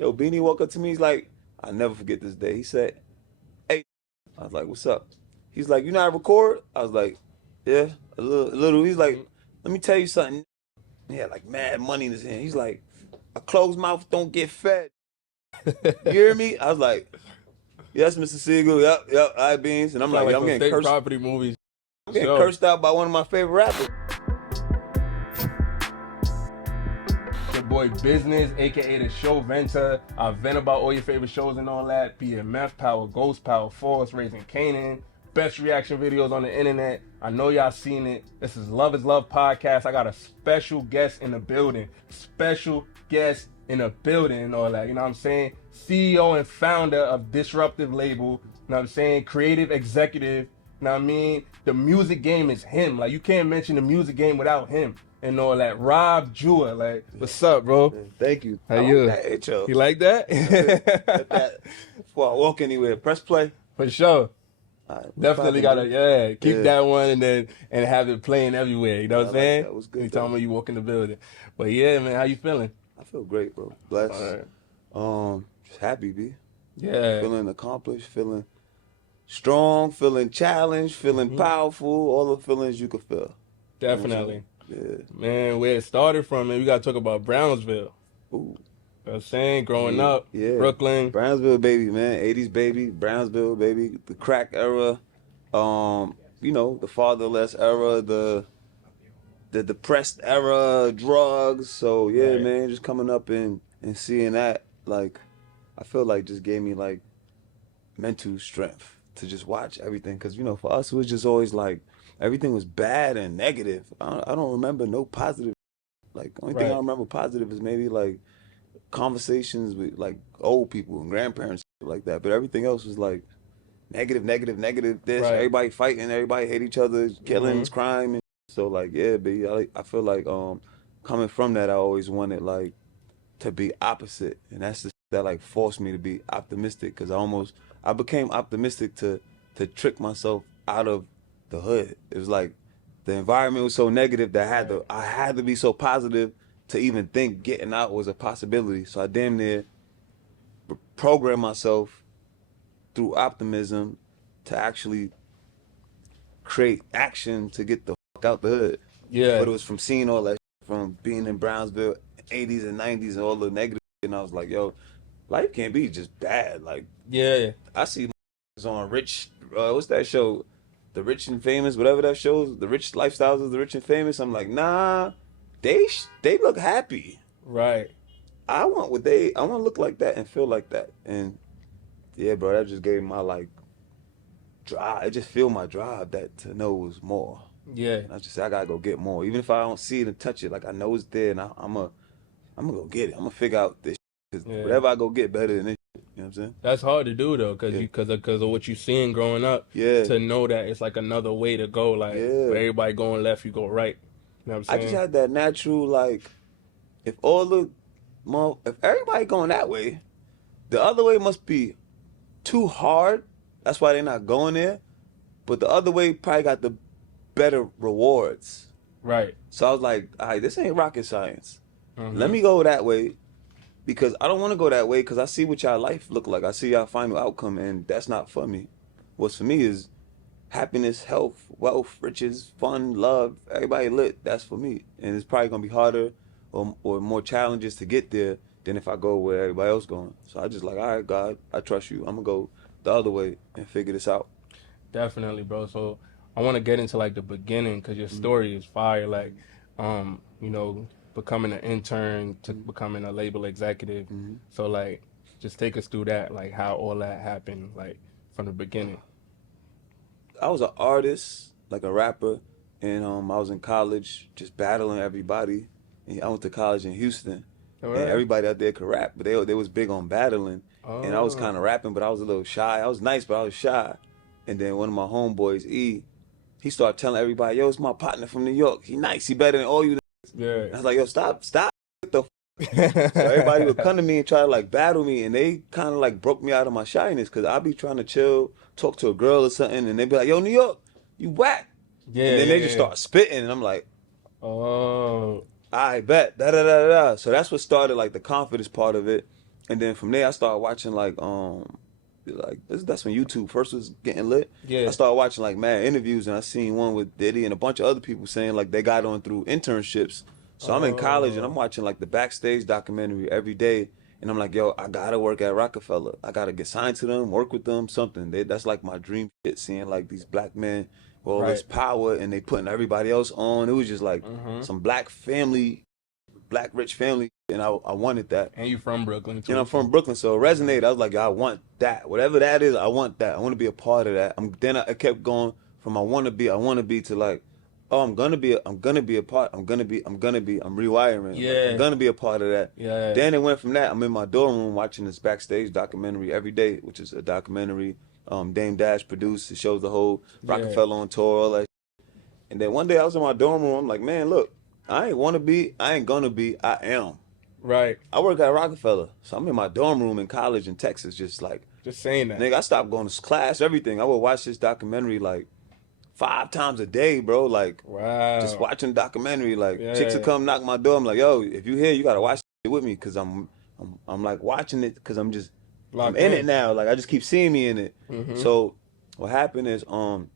Yo, Beanie walked up to me. He's like, I'll never forget this day. He said, hey. I was like, what's up? He's like, you know how to record? I was like, yeah, a little. He's like, let me tell you something. He had like mad money in his hand. He's like, a closed mouth don't get fed. You hear me? I was like, yes, Mr. Siegel. Yep, all right, Beans. And I'm like, like yeah, I'm getting state cursed. property movies. I'm getting cursed out by one of my favorite rappers. Your boy Business, aka the Show Venter. I vent about all your favorite shows and all that. Be it Meth Power, Ghost Power, Force, Raising Canaan. Best reaction videos on the internet. I know y'all seen it. This is Love is Love podcast. I got a special guest in the building. Special guest in the building and all that. You know what I'm saying? CEO and founder of Disruptive Label. You know what I'm saying? Creative executive. You know what I mean? The music game is him. Like, you can't mention the music game without him and all that. Rob Jewett. Like, what's up, bro? Thank you. How you? That intro. You like that? Before I walk anywhere, press play. For sure. Right, Definitely gotta, keep that one and have it playing everywhere. You know what I'm saying? That was good. You talking about you walk in the building. But yeah, man, how you feeling? I feel great, bro. Blessed. Just happy, B. Yeah. Feeling accomplished, feeling strong, feeling challenged, feeling powerful, all the feelings you could feel. Definitely. Yeah. Man, where it started from, man, we gotta talk about Brownsville. Ooh. You know what I'm saying? Growing up, Brooklyn. Brownsville, baby, man. 80s, baby. Brownsville, baby. The crack era. You know, the fatherless era, the depressed era, drugs. So, yeah, man, just coming up and seeing that, like, I feel like just gave me, like, mental strength to just watch everything. Because, you know, for us, it was just always, like, everything was bad and negative. I don't remember no positive. Like, the only thing I remember positive is maybe, like, conversations with like old people and grandparents like that, but everything else was like negative this, everybody fighting, everybody hate each other, killings, crime, and so like I feel like coming from that, I always wanted like to be opposite, and that's that like forced me to be optimistic, because I became optimistic to trick myself out of the hood. It was like the environment was so negative that I had to be so positive to even think getting out was a possibility. So I damn near programmed myself through optimism to actually create action to get the fuck out the hood. Yeah. But it was from seeing all that shit, from being in Brownsville, 80s and 90s and all the negative shit, and I was like, yo, life can't be just bad. Like, I see on Rich, what's that show? The Rich and Famous, whatever that show is, The Rich Lifestyles of the Rich and Famous. I'm like, nah. They look happy. Right. I want to look like that and feel like that. And yeah, bro, that just gave my like drive. It just feel my drive that to know it was more. Yeah. And I just say I gotta go get more. Even if I don't see it and touch it, like I know it's there, and I'm gonna go get it. I'm gonna figure out this because whatever I go get better than this. You know what I'm saying? That's hard to do though, because of what you seeing growing up. Yeah. To know that it's like another way to go. Like where everybody going left, you go right. You know what I'm saying? I just had that natural, like, if everybody going that way, the other way must be too hard. That's why they're not going there. But the other way probably got the better rewards. Right. So I was like, all right, this ain't rocket science. Let me go that way, because I don't want to go that way because I see what y'all life look like. I see y'all final outcome, and that's not for me. What's for me is happiness, health, wealth, riches, fun, love, everybody lit. That's for me. And it's probably going to be harder or more challenges to get there than if I go where everybody else going. So I just like, all right, God, I trust you. I'm going to go the other way and figure this out. Definitely, bro. So I want to get into like the beginning, because your story is fire. Like, you know, becoming an intern to becoming a label executive. So like, just take us through that, like how all that happened, like from the beginning. I was an artist, like a rapper, and I was in college just battling everybody. And I went to college in Houston, and everybody out there could rap, but they was big on battling. And I was kind of rapping, but I was a little shy. I was nice, but I was shy. And then one of my homeboys, E, he started telling everybody, yo, it's my partner from New York. He nice, he better than all you. Yeah. And I was like, yo, stop. What the f-? So everybody would come to me and try to like battle me, and they kind of like broke me out of my shyness, because I'd be trying to chill, talk to a girl or something, and they'd be like, yo, New York, you whack. Yeah. And then they just start spitting, and I'm like, oh, I bet, da-da-da-da-da. So that's what started like the confidence part of it. And then from there, I started watching that's when YouTube first was getting lit. Yeah. I started watching like mad interviews, and I seen one with Diddy and a bunch of other people saying like they got on through internships. So I'm in college and I'm watching like the backstage documentary every day, and I'm like, yo, I gotta work at ROC-A-FELLA. I gotta get signed to them, work with them, something. That's like my dream shit, seeing like these black men with all this power and they putting everybody else on. It was just like some black family, black rich family, and I wanted that. And you from Brooklyn too. And I'm from Brooklyn, so it resonated. I was like, I want that. Whatever that is, I want that. I want to be a part of that. Then I kept going from I want to be to like, oh, I'm gonna be a part. I'm rewiring. Yeah. Like, I'm gonna be a part of that. Yeah. Then it went from that. I'm in my dorm room watching this backstage documentary every day, which is a documentary Dame Dash produced. It shows the whole ROC-A-FELLA on tour, all that. And then one day I was in my dorm room. I'm like, man, look, I ain't gonna be, I am. Right. I work at ROC-A-FELLA, so I'm in my dorm room in college in Texas, just saying that. Nigga, I stopped going to class, everything. I would watch this documentary like 5 times a day, bro. Like, wow. Just watching documentary. Like, chicks would come knock my door. I'm like, yo, if you here, you gotta watch it with me, cause I'm like watching it, cause I'm in it now. Like, I just keep seeing me in it. So what happened is, one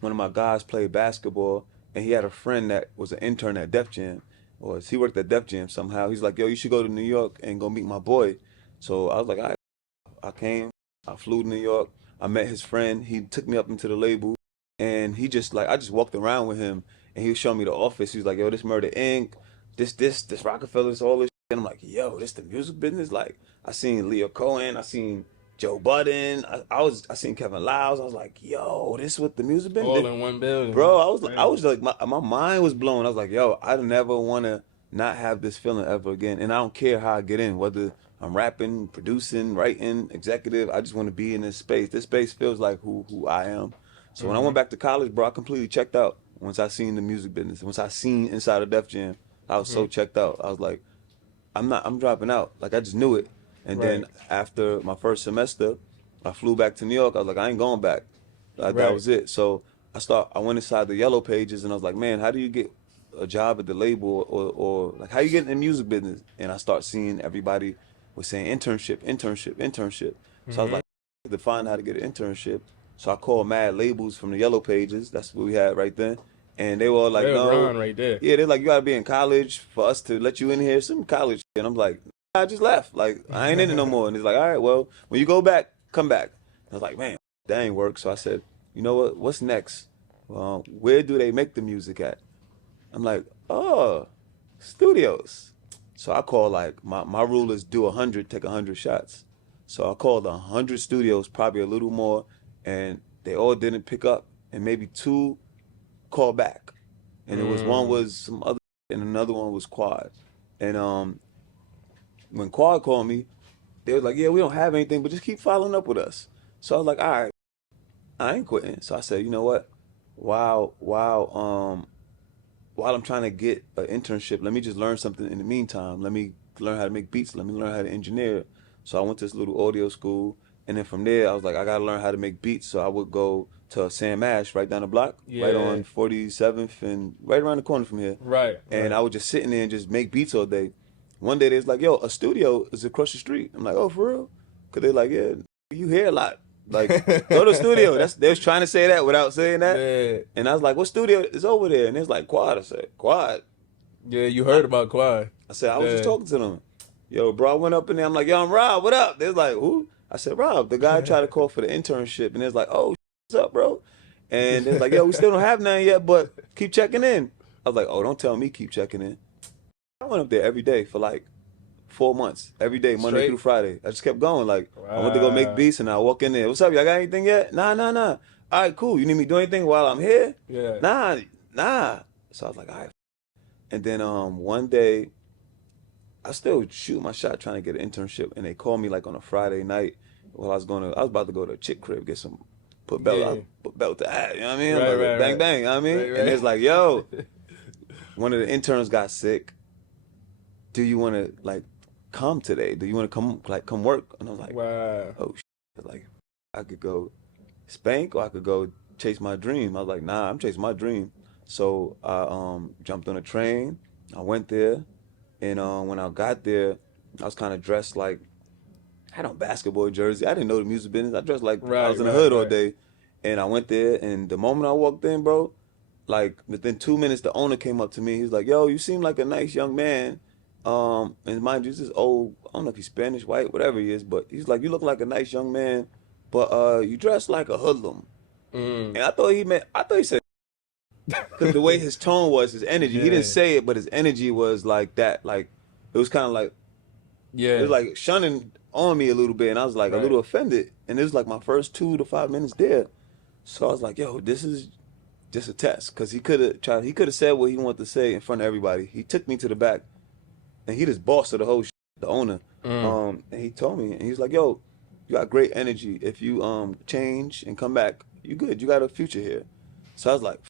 of my guys played basketball, and he had a friend that was an intern at Def Jam. Or he worked at Def Jam somehow. He's like, yo, you should go to New York and go meet my boy. So I was like, all right. I came, I flew to New York. I met his friend. He took me up into the label, and he just like, I just walked around with him, and he was showing me the office. He was like, yo, this Murder Inc., this ROC-A-FELLA, all this shit. And I'm like, yo, this the music business? Like, I seen Leo Cohen, I seen Joe Budden, I seen Kevin Liles. I was like, yo, this is what the music business all in one building, bro. I was like, my mind was blown. I was like, yo, I never want to not have this feeling ever again. And I don't care how I get in, whether I'm rapping, producing, writing, executive. I just want to be in this space. This space feels like who I am. So when I went back to college, bro, I completely checked out. Once I seen the music business, once I seen inside of Def Jam, I was so checked out. I was like, I'm dropping out. Like, I just knew it. And then after my first semester, I flew back to New York. I was like, I ain't going back. That was it. So I went inside the Yellow Pages, and I was like, man, how do you get a job at the label, or like, how you get in the music business? And I start seeing everybody was saying internship. So I was like, to find how to get an internship. So I called mad labels from the Yellow Pages. That's what we had right then. And they were all like, no. Right there. Yeah, they're like, you gotta be in college for us to let you in here. Some college shit. And I'm like, I just left. Like, I ain't in it no more. And he's like, all right, well, when you go back, come back. I was like, man, that ain't work. So I said, you know what? What's next? Where do they make the music at? I'm like, oh, studios. So I call, like, my rule is do 100, take 100 shots. So I called 100 studios, probably a little more, and they all didn't pick up, and maybe 2 called back. And it was one was some other, and another one was Quad. And when Quad called me, they was like, yeah, we don't have anything, but just keep following up with us. So I was like, all right, I ain't quitting. So I said, you know what? While I'm trying to get an internship, let me just learn something in the meantime. Let me learn how to make beats. Let me learn how to engineer. So I went to this little audio school, and then from there, I was like, I gotta learn how to make beats. So I would go to Sam Ash right down the block, right on 47th and right around the corner from here. And I would just sit in there and just make beats all day. One day they was like, yo, a studio is across the street. I'm like, oh, for real? Cause they're like, yeah, you hear a lot. Like, go to the studio. They was trying to say that without saying that. Yeah. And I was like, what studio is over there? And it's like, Quad. I said, Quad? Yeah, you heard about Quad. I said, I was just talking to them. Yo, bro, I went up in there. I'm like, yo, I'm Rob. What up? They was like, who? I said, Rob, the guy tried to call for the internship. And they was like, oh, what's up, bro? And they're like, yo, we still don't have none yet, but keep checking in. I was like, oh, don't tell me keep checking in. I went up there every day for like 4 months. Every day, Monday through Friday. I just kept going. Like, I went to go make beats, and I walk in there. What's up? Y'all got anything yet? Nah. All right, cool. You need me to do anything while I'm here? Yeah. Nah. So I was like, all right. And then one day, I still shoot my shot trying to get an internship, and they called me like on a Friday night. Well, I was about to go to a chick crib, get some, put belt to ass, you know what I mean? Like, bang, bang, you know what I mean? And it's like, yo, one of the interns got sick. Do you want to like come today? Do you want to come work? And I was like, wow. Oh shit. Like, I could go spank, or I could go chase my dream. I was like, nah, I'm chasing my dream. So I jumped on a train. I went there, and when I got there, I was kind of dressed like had on basketball jersey. I didn't know the music business. I dressed like I was in the Right, hood all right. day. And I went there, and the moment I walked in, bro, like within 2 minutes, the owner came up to me. He was like, "Yo, you seem like a nice young man." And mind you, this is old. I don't know if he's Spanish, white, whatever he is, but he's like, "You look like a nice young man, but you dress like a hoodlum." Mm. And I thought he said, because the way his tone was, his energy. He didn't Yeah. say it, but his energy was like that. Like it was kind of like Yeah. it was like shunning on me a little bit, and I was like a Right. little offended. And it was like my first 2 to 5 minutes there, so I was like, "Yo, this is just a test," because he could have said what he wanted to say in front of everybody. He took me to the back, and he just bossed of the whole shit, the owner. And he told me, and he was like, "Yo, you got great energy. If you change and come back, you good. You got a future here." So I was like,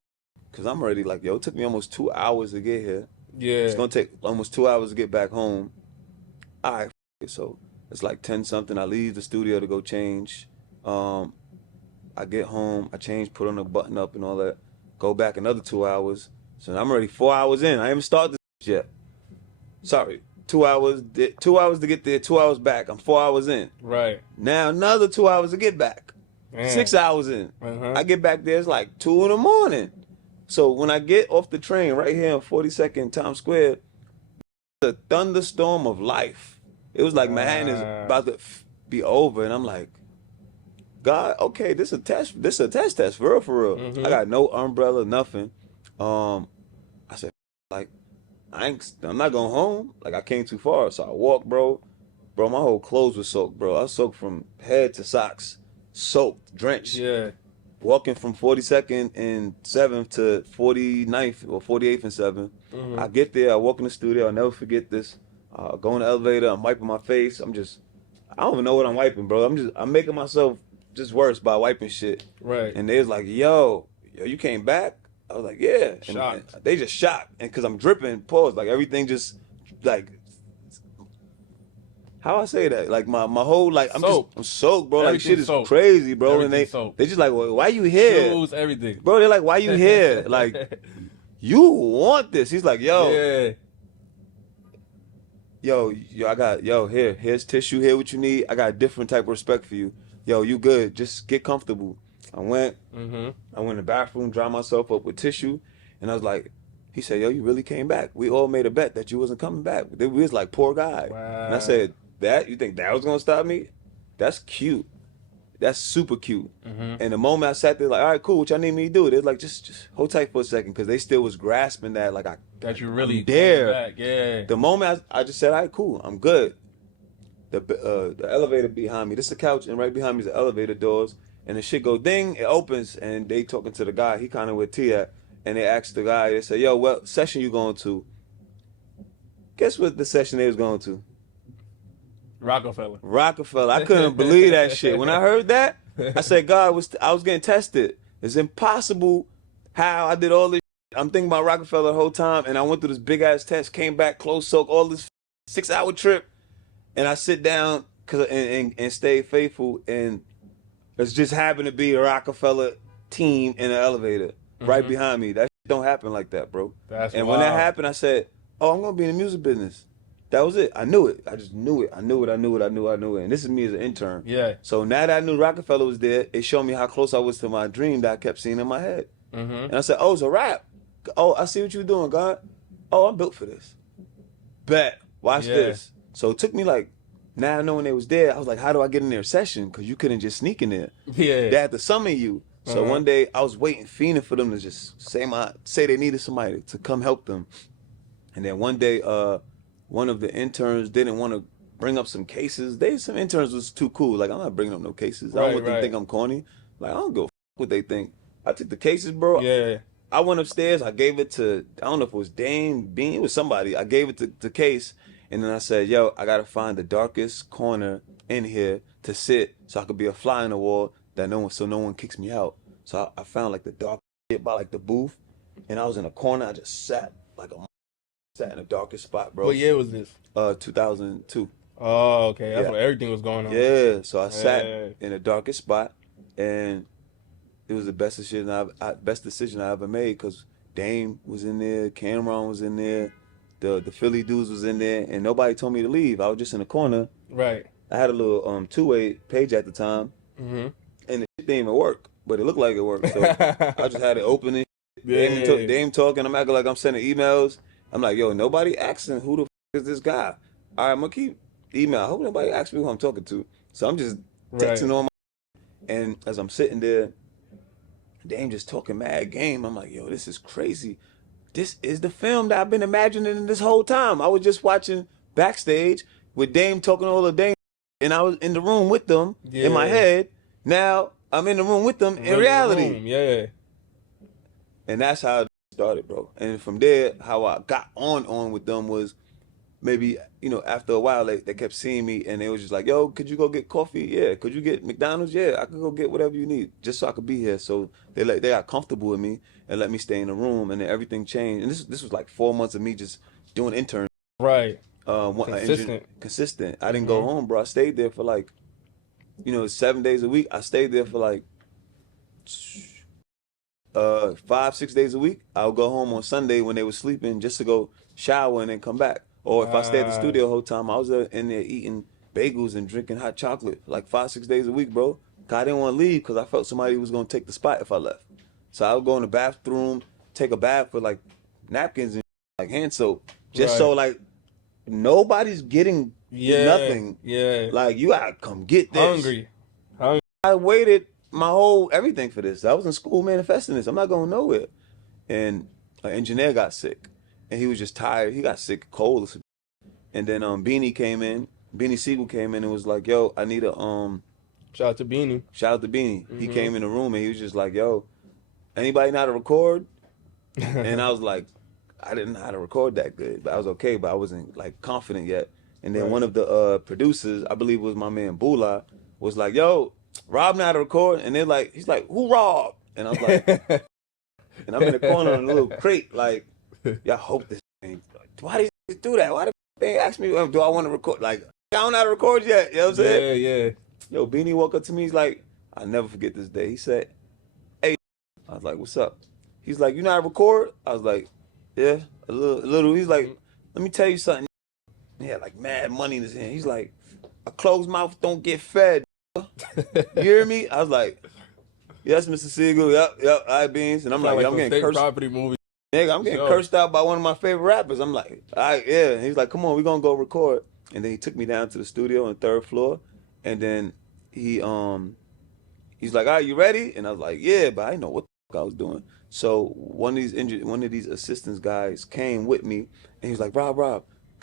because I'm already like, yo, it took me almost 2 hours to get here. Yeah. It's gonna take almost 2 hours to get back home. All right, so it's like 10 something. I leave the studio to go change. I get home, I change, put on the button up and all that. Go back another 2 hours. So I'm already 4 hours in. I haven't started this yet. Sorry, 2 hours. 2 hours to get there. 2 hours back. I'm 4 hours in. Right. Now another 2 hours to get back. Man. 6 hours in. Uh-huh. I get back there. It's like 2 in the morning. So when I get off the train right here in 42nd Times Square, the thunderstorm of life. It was like Manhattan is about to be over, and I'm like, God, okay, this is a test. This is a test for real, for real. Mm-hmm. I got no umbrella, nothing. I said, like, I'm not going home. Like I came too far, so I walked, bro. Bro, my whole clothes were soaked, bro. I was soaked from head to socks, soaked, drenched. Yeah. Walking from 42nd and 7th to 49th or 48th and 7th. Mm-hmm. I get there, I walk in the studio, I'll never forget this. Go in the elevator, I'm wiping my face. I don't even know what I'm wiping, bro. I'm making myself just worse by wiping shit. Right. And they was like, yo, you came back? I was like, yeah. Shocked. And they just shocked. And cause I'm dripping, pause, like everything just like, how I say that? Like my whole like I'm soaked, bro. Like shit is soaked. crazy, bro. And Everything's soaked. they just like, well, why you here? Shoes, everything. Bro, they're like, why you here? Like, you want this? He's like, yo, here's tissue. Here, what you need. I got a different type of respect for you. Yo, you good? Just get comfortable. I went in the bathroom, dry myself up with tissue, and I was like, he said, yo, you really came back. We all made a bet that you wasn't coming back. We was like, poor guy. Wow. And I said, you think that was gonna stop me? That's cute. That's super cute. And the moment I sat there, like, all right, cool, what y'all need me to do? They're like, just hold tight for a second, because they still was grasping that, like, that you really there. Back. Yeah. The moment I just said, all right, cool, I'm good. The elevator behind me, this is the couch, and right behind me is the elevator doors, and the shit go ding, it opens, and they talking to the guy, he kind of where T at, and they asked the guy, they said, yo, what session you going to? Guess what the session they was going to? ROC-A-FELLA. ROC-A-FELLA. I couldn't believe that shit. When I heard that, I said, God, I was getting tested. It's impossible how I did all this shit. I'm thinking about ROC-A-FELLA the whole time, and I went through this big-ass test, came back, close soak, all this 6-hour trip, and I sit down and stay faithful, and it's just happened to be a ROC-A-FELLA team in an elevator right behind me. That shit don't happen like that, bro. When that happened, I said, oh, I'm going to be in the music business. That was it. I knew it. I just knew it. I knew it. And this is me as an intern. Yeah. So now that I knew ROC-A-FELLA was there, it showed me how close I was to my dream that I kept seeing in my head. And I said, oh, it's a rap. Oh, I see what you're doing, God. Oh, I'm built for this. Bet. Watch this. So it took me like, now knowing they was there, I was like, how do I get in their session? Because you couldn't just sneak in there. Yeah. They had to summon you. So one day I was waiting, fiending for them to just say they needed somebody to come help them. And then one day, one of the interns didn't want to bring up some cases. Some interns was too cool. Like, I'm not bringing up no cases. I don't want them to think I'm corny. Like, I don't go what they think. I took the cases, bro. Yeah. I went upstairs. I gave it to, I don't know if it was Dame, Bean, it was somebody. I gave it to Case. And then I said, yo, I got to find the darkest corner in here to sit so I could be a fly in the wall so no one kicks me out. So I found like the dark shit by like the booth. And I was in a corner. I just sat like sat in the darkest spot, bro. What year was this? 2002. Oh, okay. That's when everything was going on. Yeah. So I sat in the darkest spot, and it was the best decision I ever made, because Dame was in there, Cameron was in there, the Philly dudes was in there, and nobody told me to leave. I was just in the corner. Right. I had a little two-way page at the time, and the shit didn't even work, but it looked like it worked. So I just had it open and Dame talking. I'm acting like I'm sending emails. I'm like, yo, nobody asking who the f is this guy. All right, I'm gonna keep email. I hope nobody asks me who I'm talking to. So I'm just texting on my, and as I'm sitting there, Dame just talking mad game. I'm like, yo, this is crazy. This is the film that I've been imagining this whole time. I was just watching backstage with Dame talking all the Dame, and I was in the room with them in my head. Now I'm in the room with them in reality. Yeah. And that's how it started, bro. And from there, how I got on with them was maybe, you know, after a while, they kept seeing me and they was just like, yo, could you go get coffee? Yeah. Could you get McDonald's? Yeah, I could go get whatever you need just so I could be here. So they got comfortable with me and let me stay in the room, and then everything changed. And this was like 4 months of me just doing intern. Right. Consistent. I didn't go home, bro. I stayed there for like, you know, 7 days a week. I stayed there for like 5-6 days a week. I would go home on Sunday when they were sleeping just to go shower and then come back. Or if I stayed at the studio the whole time, I was in there eating bagels and drinking hot chocolate like 5-6 days a week, bro. Cause I didn't want to leave because I felt somebody was gonna take the spot if I left. So I would go in the bathroom, take a bath with like napkins and like hand soap, just so like nobody's getting nothing. Yeah, like you gotta come get this. Hungry. I waited my whole everything for this. I was in school manifesting this. I'm not going nowhere. And an engineer got sick, and he was just tired. He got sick, cold. And then BEANIE came in. BEANIE SIGEL came in and was like, "Yo, I need a Shout out to BEANIE. Shout out to BEANIE. He came in the room and he was just like, "Yo, anybody know how to record?" And I was like, I didn't know how to record that good, but I was okay. But I wasn't like confident yet. And then one of the producers, I believe it was my man Bula, was like, "Yo, Rob know how to record," and they're like, he's like, "Who Rob?" And I was like, and I'm in the corner in a little crate, like, y'all hope this thing. Why do you do that? Why they ask me, do I want to record? Like, I don't know how to record yet. You know what I'm saying? Yeah. Yo, BEANIE woke up to me. He's like, I'll never forget this day. He said, "Hey," I was like, "What's up?" He's like, "You know how to record?" I was like, "Yeah, a little." He's like, "Let me tell you something." He had like mad money in his hand. He's like, "A closed mouth don't get fed." You hear me? I was like, "Yes, Mr. Siegel. Yep. All right, Beans." And I'm like, I'm getting cursed. Property movie. Nigga, I'm getting cursed out by one of my favorite rappers. I'm like, all right, yeah. And he's like, "Come on, we're gonna go record." And then he took me down to the studio on the 3rd floor. And then he's like, "All right, you ready?" And I was like, "Yeah," but I didn't know what the fuck I was doing. So one of these assistants guys came with me, and he was like, Rob,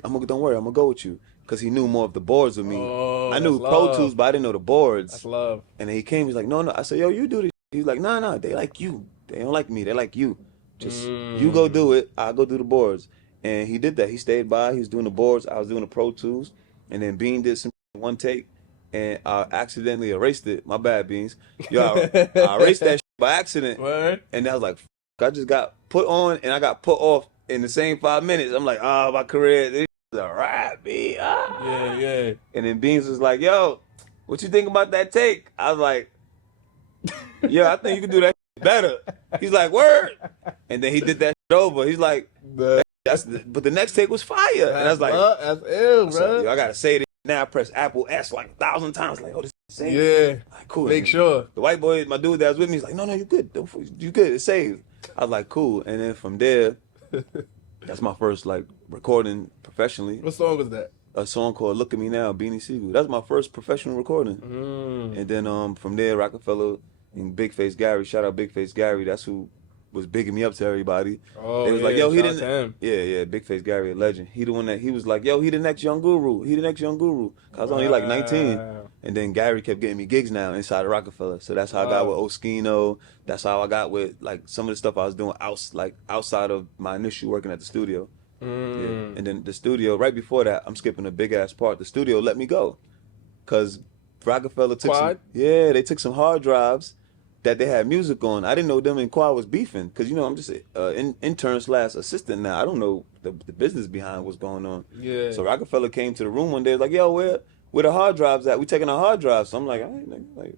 don't worry, I'm gonna go with you," because he knew more of the boards with me. I knew Pro Tools, but I didn't know the boards. That's love. And then he came, he's like, no. I said, "Yo, you do this." He's like, no, they like you. They don't like me. They like you. Just you go do it. I'll go do the boards. And he did that. He stayed by. He was doing the boards. I was doing the Pro Tools. And then Bean did some one take. And I accidentally erased it. My bad, Beans. Yo, I erased that shit by accident. What? And I was like, I just got put on and I got put off in the same 5 minutes. I'm like, oh, my career, this is a rap, B. Ah. Yeah. And then Beans was like, "Yo, what you think about that take?" I was like, "Yo, I think you can do that better." He's like, "Word." And then he did that shit over. He's like, but the next take was fire. And I was like, that's ill, bro. Yo, I gotta say this. Now I press Apple S like 1,000 times. Like, oh, this is insane. Yeah. Like, cool. Make sure. The white boy, my dude that was with me, he's like, no, you good. You good. It's saved. I was like, cool. And then from there, that's my first like recording professionally. What song was that? A song called "Look at Me Now," BEANIE SIGEL. That's my first professional recording. And then from there, ROC-A-FELLA and Big Face Gary. Shout out Big Face Gary. That's who was bigging me up to everybody. Oh, they was like, "Yo, he didn't." Yeah, yeah. Big Face Gary, a legend. He the one that he was like, "Yo, he the next young guru. He the next young guru." I was only like 19, and then Gary kept getting me gigs now inside of ROC-A-FELLA. So that's how I got with Oskino. That's how I got with like some of the stuff I was doing outside of my initial working at the studio. Yeah. And then the studio, right before that, I'm skipping a big ass part. The studio let me go, cause ROC-A-FELLA took they took some hard drives that they had music on. I didn't know them and Quad was beefing, cause you know I'm just an intern / assistant now. I don't know the business behind what's going on. Yeah. So ROC-A-FELLA came to the room one day, like, "Yo, where the hard drives at? We taking our hard drives." So I'm like, all right, nigga, like,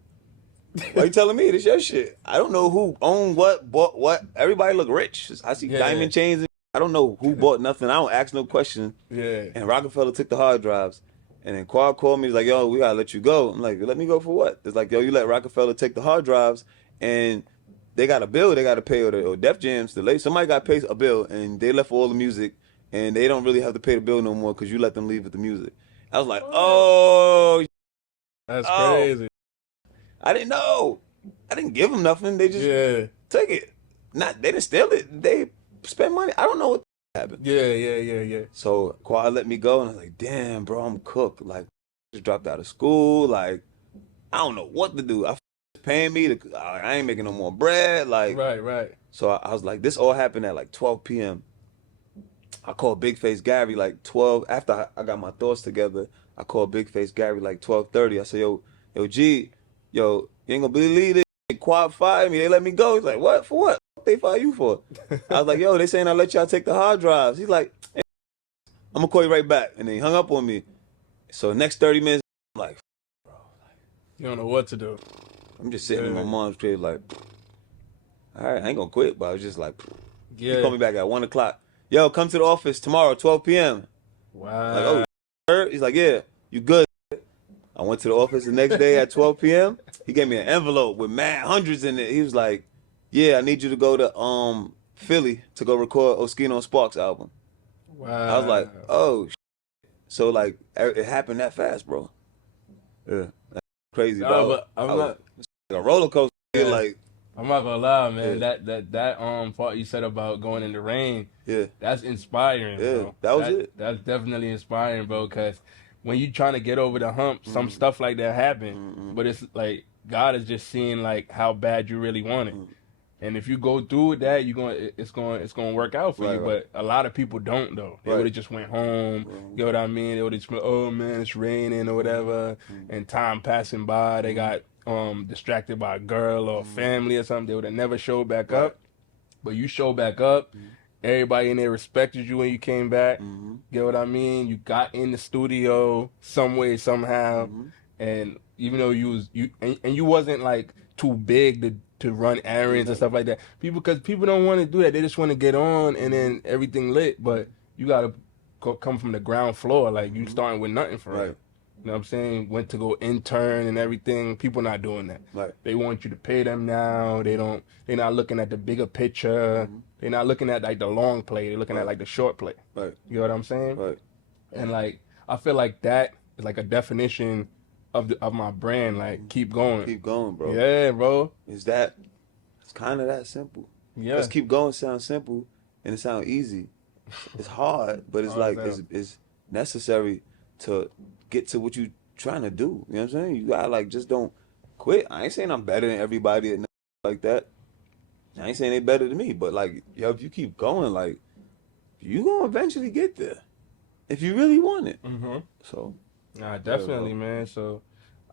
why you telling me? This your shit. I don't know who owned what, bought what. Everybody look rich. I see diamond chains. I don't know who bought nothing. I don't ask no question. Yeah. And ROC-A-FELLA took the hard drives. And then Quad called me, he's like, yo, we gotta let you go. I'm like, let me go for what? It's like, yo, you let ROC-A-FELLA take the hard drives, and they got a bill they got to pay, or Def Jam's, somebody got to pay a bill, and they left all the music, and they don't really have to pay the bill no more because you let them leave with the music. I was like, oh, That's crazy. I didn't know. I didn't give them nothing. They just took it. They didn't steal it. They spent money. I don't know what happened. Yeah. So Quad let me go, and I was like, damn, bro, I'm cooked. Like, just dropped out of school. Like, I don't know what to do. Paying me to, I ain't making no more bread. Like, right. So I was like, this all happened at like 12 p.m. I called Big Face Gary like 12, after I got my thoughts together. I called Big Face Gary like 12:30. I said, yo, G, yo, you ain't gonna believe it. Quad fired me. They let me go. He's like, what? For what? What they fire you for? I was like, yo, they saying I let y'all take the hard drives. He's like, hey, I'm gonna call you right back. And then he hung up on me. So the next 30 minutes, I'm like, bro, you don't know what to do. I'm just sitting in my mom's crib like, all right, I ain't gonna quit, but I was just like, yeah. He called me back at 1 o'clock. Yo, come to the office tomorrow, 12 p.m. Wow. Like, oh, he's like, yeah, you good. I went to the office the next day at 12 p.m. He gave me an envelope with mad hundreds in it. He was like, yeah, I need you to go to Philly to go record Oskino and Sparks album. Wow. I was like, oh, so like, it happened that fast, bro. Yeah, that's crazy, bro. But I'm not like a roller coaster. Yeah. Like, I'm not gonna lie, man. Yeah. That part you said about going in the rain, that's inspiring. Yeah, bro. that was it. That's definitely inspiring, bro. Because when you trying to get over the hump, some stuff like that happen. But it's like God is just seeing like how bad you really want it. And if you go through that, it's gonna work out for you. But a lot of people don't though. They would have just went home. You know what I mean? They would have just been, oh man, it's raining or whatever, and time passing by. They got distracted by a girl or family or something. They would have never showed back up. But you show back up. Everybody in there respected you when you came back. You know what I mean? You got in the studio some way, somehow. And even though you wasn't like too big to run errands and stuff like that. Because people don't want to do that. They just want to get on and then everything lit. But you gotta come from the ground floor. Like you starting with nothing for real. You know what I'm saying? Went to go intern and everything. People not doing that. They want you to pay them now. They're not looking at the bigger picture. They're not looking at like the long play. They're looking at like the short play. You know what I'm saying? And like I feel like that is like a definition of my brand. Like keep going. Keep going, bro. Yeah, bro. It's kind of that simple. Yeah. Let's keep going sounds simple and it sounds easy. It's hard, but it's like it's necessary to get to what you trying to do. You know what I'm saying? You gotta like just don't quit. I ain't saying I'm better than everybody and like that. I ain't saying they better than me, but like, yo, if you keep going, like, you gonna eventually get there if you really want it. So, nah, definitely, man. So,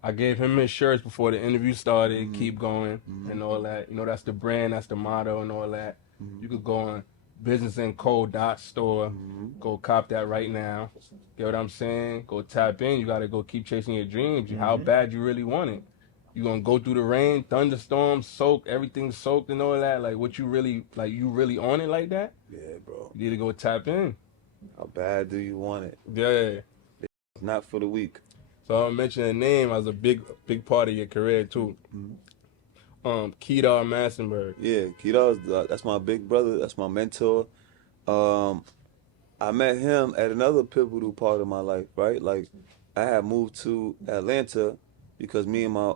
I gave him his shirts before the interview started. Keep going and all that. You know, that's the brand, that's the motto and all that. You could go on businessandco.store. Go cop that right now. Get what I'm saying? Go tap in. You gotta go keep chasing your dreams. How bad you really want it. You gonna go through the rain, thunderstorms, soak, everything soaked and all that. Like what you really on it like that? Yeah, bro. You need to go tap in. How bad do you want it? Yeah. It's not for the weak. So I'm mentioning the name as a big part of your career too. Kedar Massenberg. Yeah, Kedar, that's my big brother. That's my mentor. I met him at another pivotal part of my life, right? Like, I had moved to Atlanta because me and my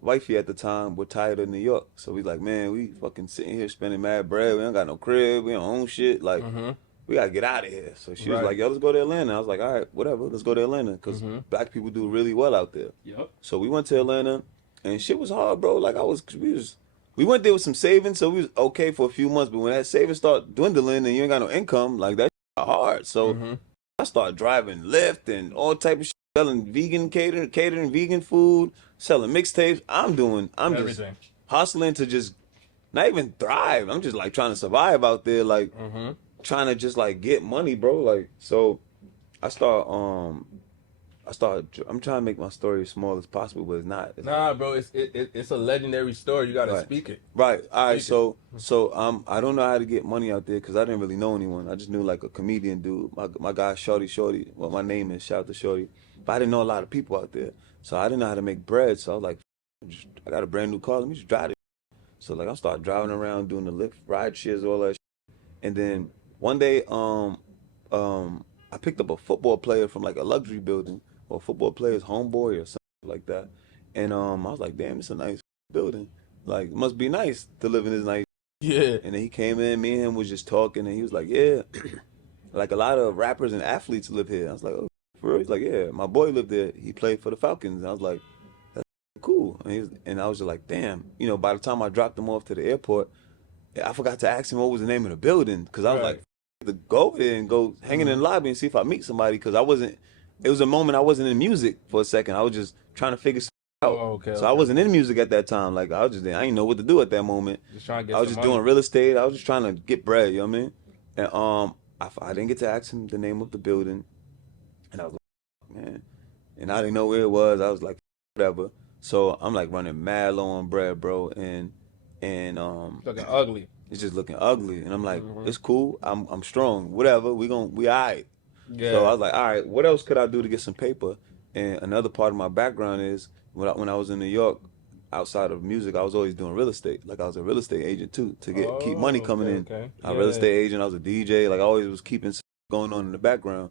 wifey at the time were tired of New York. So we like, man, we fucking sitting here spending mad bread. We don't got no crib. We don't own shit. Like, we got to get out of here. So she was like, yo, let's go to Atlanta. I was like, all right, whatever. Let's go to Atlanta because black people do really well out there. So we went to Atlanta and shit was hard, bro. Like, we went there with some savings, so we was okay for a few months. But when that savings start dwindling and you ain't got no income, like, that shit hard. So I started driving Lyft and all type of shit, selling vegan catering vegan food, selling mixtapes. I'm just hustling to just not even thrive. I'm just like trying to survive out there, like trying to just like get money, bro. Like, so I I'm trying to make my story as small as possible, but it's not. Nah, bro, it's a legendary story. You gotta Right. speak it. Right. All right. Speak it. So I don't know how to get money out there because I didn't really know anyone. I just knew like a comedian dude. My guy Shorty. Well, my name is, shout out to Shorty. But I didn't know a lot of people out there, so I didn't know how to make bread. So I was like, I got a brand new car. Let me just drive it. So like I started driving around doing the Lyft ride shares, all that. And then one day, I picked up a football player from like a luxury building, or a football player's homeboy or something like that. And I was like, damn, it's a nice building. Like, it must be nice to live in this nice. Yeah. And then he came in, me and him was just talking, and he was like, yeah, like a lot of rappers and athletes live here. I was like, oh, for real? He's like, yeah, my boy lived there. He played for the Falcons. And I was like, that's cool. And I was just like, damn. You know, by the time I dropped him off to the airport, I forgot to ask him what was the name of the building, because I was like, to go over there and go hanging in the lobby and see if I meet somebody, because it was a moment I wasn't in music for a second. I was just trying to figure something out. Oh, okay, so I wasn't in music at that time. Like, I didn't know what to do at that moment. Just trying to get I was just doing real estate. I was just trying to get bread, you know what I mean? And I didn't get to ask him the name of the building. And I was like, man. And I didn't know where it was. I was like, whatever. So I'm like running mad low on bread, bro. And looking ugly. It's just looking ugly, and I'm like, it's cool. I'm strong. Whatever. We all right. Yeah. So I was like, all right. What else could I do to get some paper? And another part of my background is when I was in New York, outside of music, I was always doing real estate. Like, I was a real estate agent too, to keep money coming in. Okay. I was a real estate agent. I was a DJ. Like, I always was keeping going on in the background.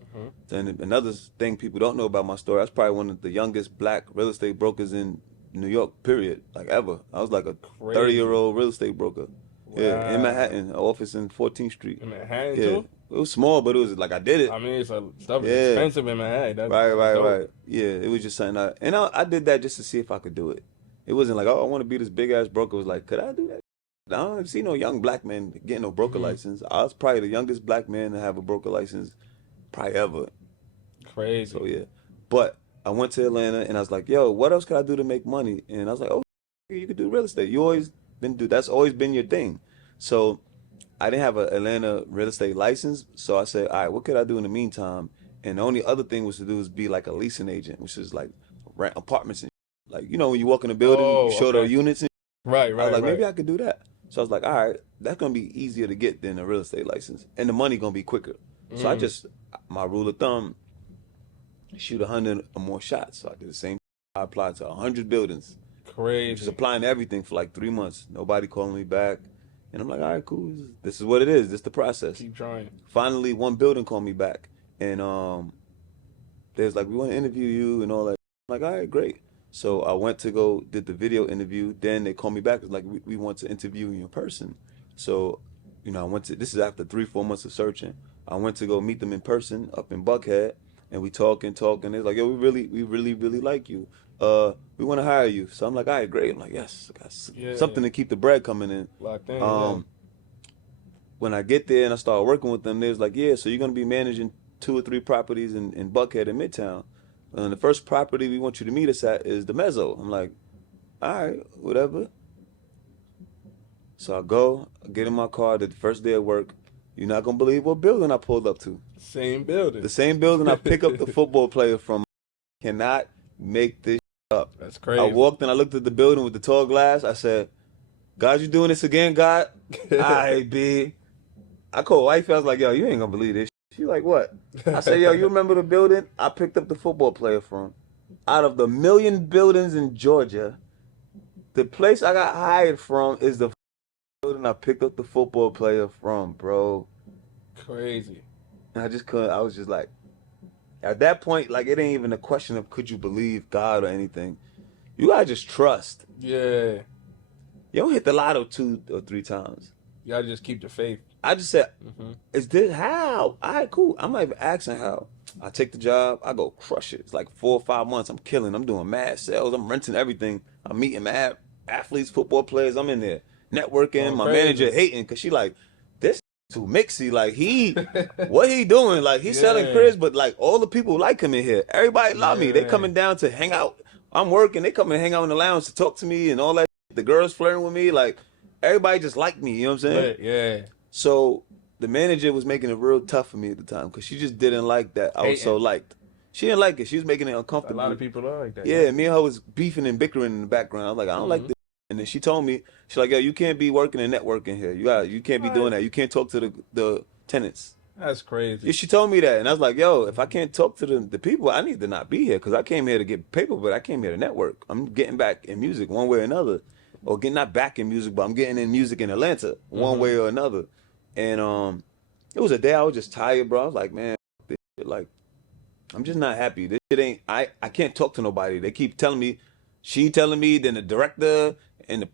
And another thing people don't know about my story, I was probably one of the youngest black real estate brokers in New York, period, like ever. I was like a 30-year-old real estate broker. Wow. Yeah, in Manhattan, office in 14th Street. In Manhattan, yeah. too? It was small, but it was like I did it. I mean, stuff is expensive in Manhattan. That's right. Yeah, it was just something I did that just to see if I could do it. It wasn't like, oh, I want to be this big ass broker. It was like, could I do that? I don't see no young black man getting no broker license. I was probably the youngest black man to have a broker license probably ever. Crazy. So yeah, but I went to Atlanta and I was like, yo, what else could I do to make money? And I was like, oh, you could do real estate. That's always been your thing. So I didn't have an Atlanta real estate license. So I said, all right, what could I do in the meantime? And the only other thing was to do was be like a leasing agent, which is like rent apartments and like, you know, when you walk in a building, you show the units and right. I was like, maybe I could do that. So I was like, all right, that's gonna be easier to get than a real estate license, and the money gonna be quicker. So my rule of thumb, shoot 100 or more shots. So I did the same. I applied to 100 buildings. Crazy. Just applying to everything for like 3 months. Nobody calling me back. And I'm like, all right, cool. This is what it is. This is the process. Keep trying. Finally, one building called me back. And they was like, we want to interview you and all that. I'm like, all right, great. So I went to did the video interview. Then they called me back. It was like, we want to interview you in person. So, you know, this is after 3-4 months of searching. I went to go meet them in person up in Buckhead. And we talking. They're like, yo, we really like you. We want to hire you. So I'm like, all right, great. I'm like, yes, I got something to keep the bread coming in. Locked in. When I get there and I start working with them, they was like, yeah, so you're gonna be managing 2 or 3 properties in Buckhead and Midtown. And the first property we want you to meet us at is the Mezzo. I'm like, all right, whatever. So I get in my car. The first day of work, you're not gonna believe what building I pulled up to. Same building. The same building I pick up the football player from. Cannot make this up. That's crazy. I walked and I looked at the building with the tall glass. I said, God, you doing this again, God? All right, B. I called wifey. I was like, yo, you ain't gonna believe this. She like, what? I said, yo, you remember the building I picked up the football player from? Out of the million buildings in Georgia, the place I got hired from is the building I picked up the football player from, bro. Crazy. And I just couldn't. I was just like, at that point, like, it ain't even a question of could you believe God or anything. You gotta just trust. Yeah. You don't hit the lotto 2 or 3 times. You gotta just keep the faith. I just said, is this how? All right, cool. I'm not even asking how. I take the job. I go crush it. It's like 4 or 5 months. I'm killing. I'm doing mad sales. I'm renting everything. I'm meeting mad athletes, football players. I'm in there networking. My manager hating because she like, this too mixy. Like, what he doing? Like, he's selling cribs, but like all the people like him in here. Everybody love me. They coming down to hang out. I'm working. They come and hang out in the lounge to talk to me and all that. The girls flirting with me. Like, everybody just like me. You know what I'm saying? Yeah. So the manager was making it real tough for me at the time because she just didn't like that I was so liked. She didn't like it. She was making it A uncomfortable. lot of people are like that. Yeah, me and her was beefing and bickering in the background. I was like, I don't like this. And then she told me, she's like, yo, you can't be working and networking here. You can't be doing that. You can't talk to the tenants. That's crazy. Yeah, she told me that, and I was like, yo, if I can't talk to the people, I need to not be here because I came here to get paper, but I came here to network. I'm getting back in music one way or another, or getting not back in music, but I'm getting in music in Atlanta one way or another. And it was a day I was just tired, bro. I was like, man, this shit, like, I'm just not happy. This shit ain't. I can't talk to nobody. They keep telling me, she telling me, then the director and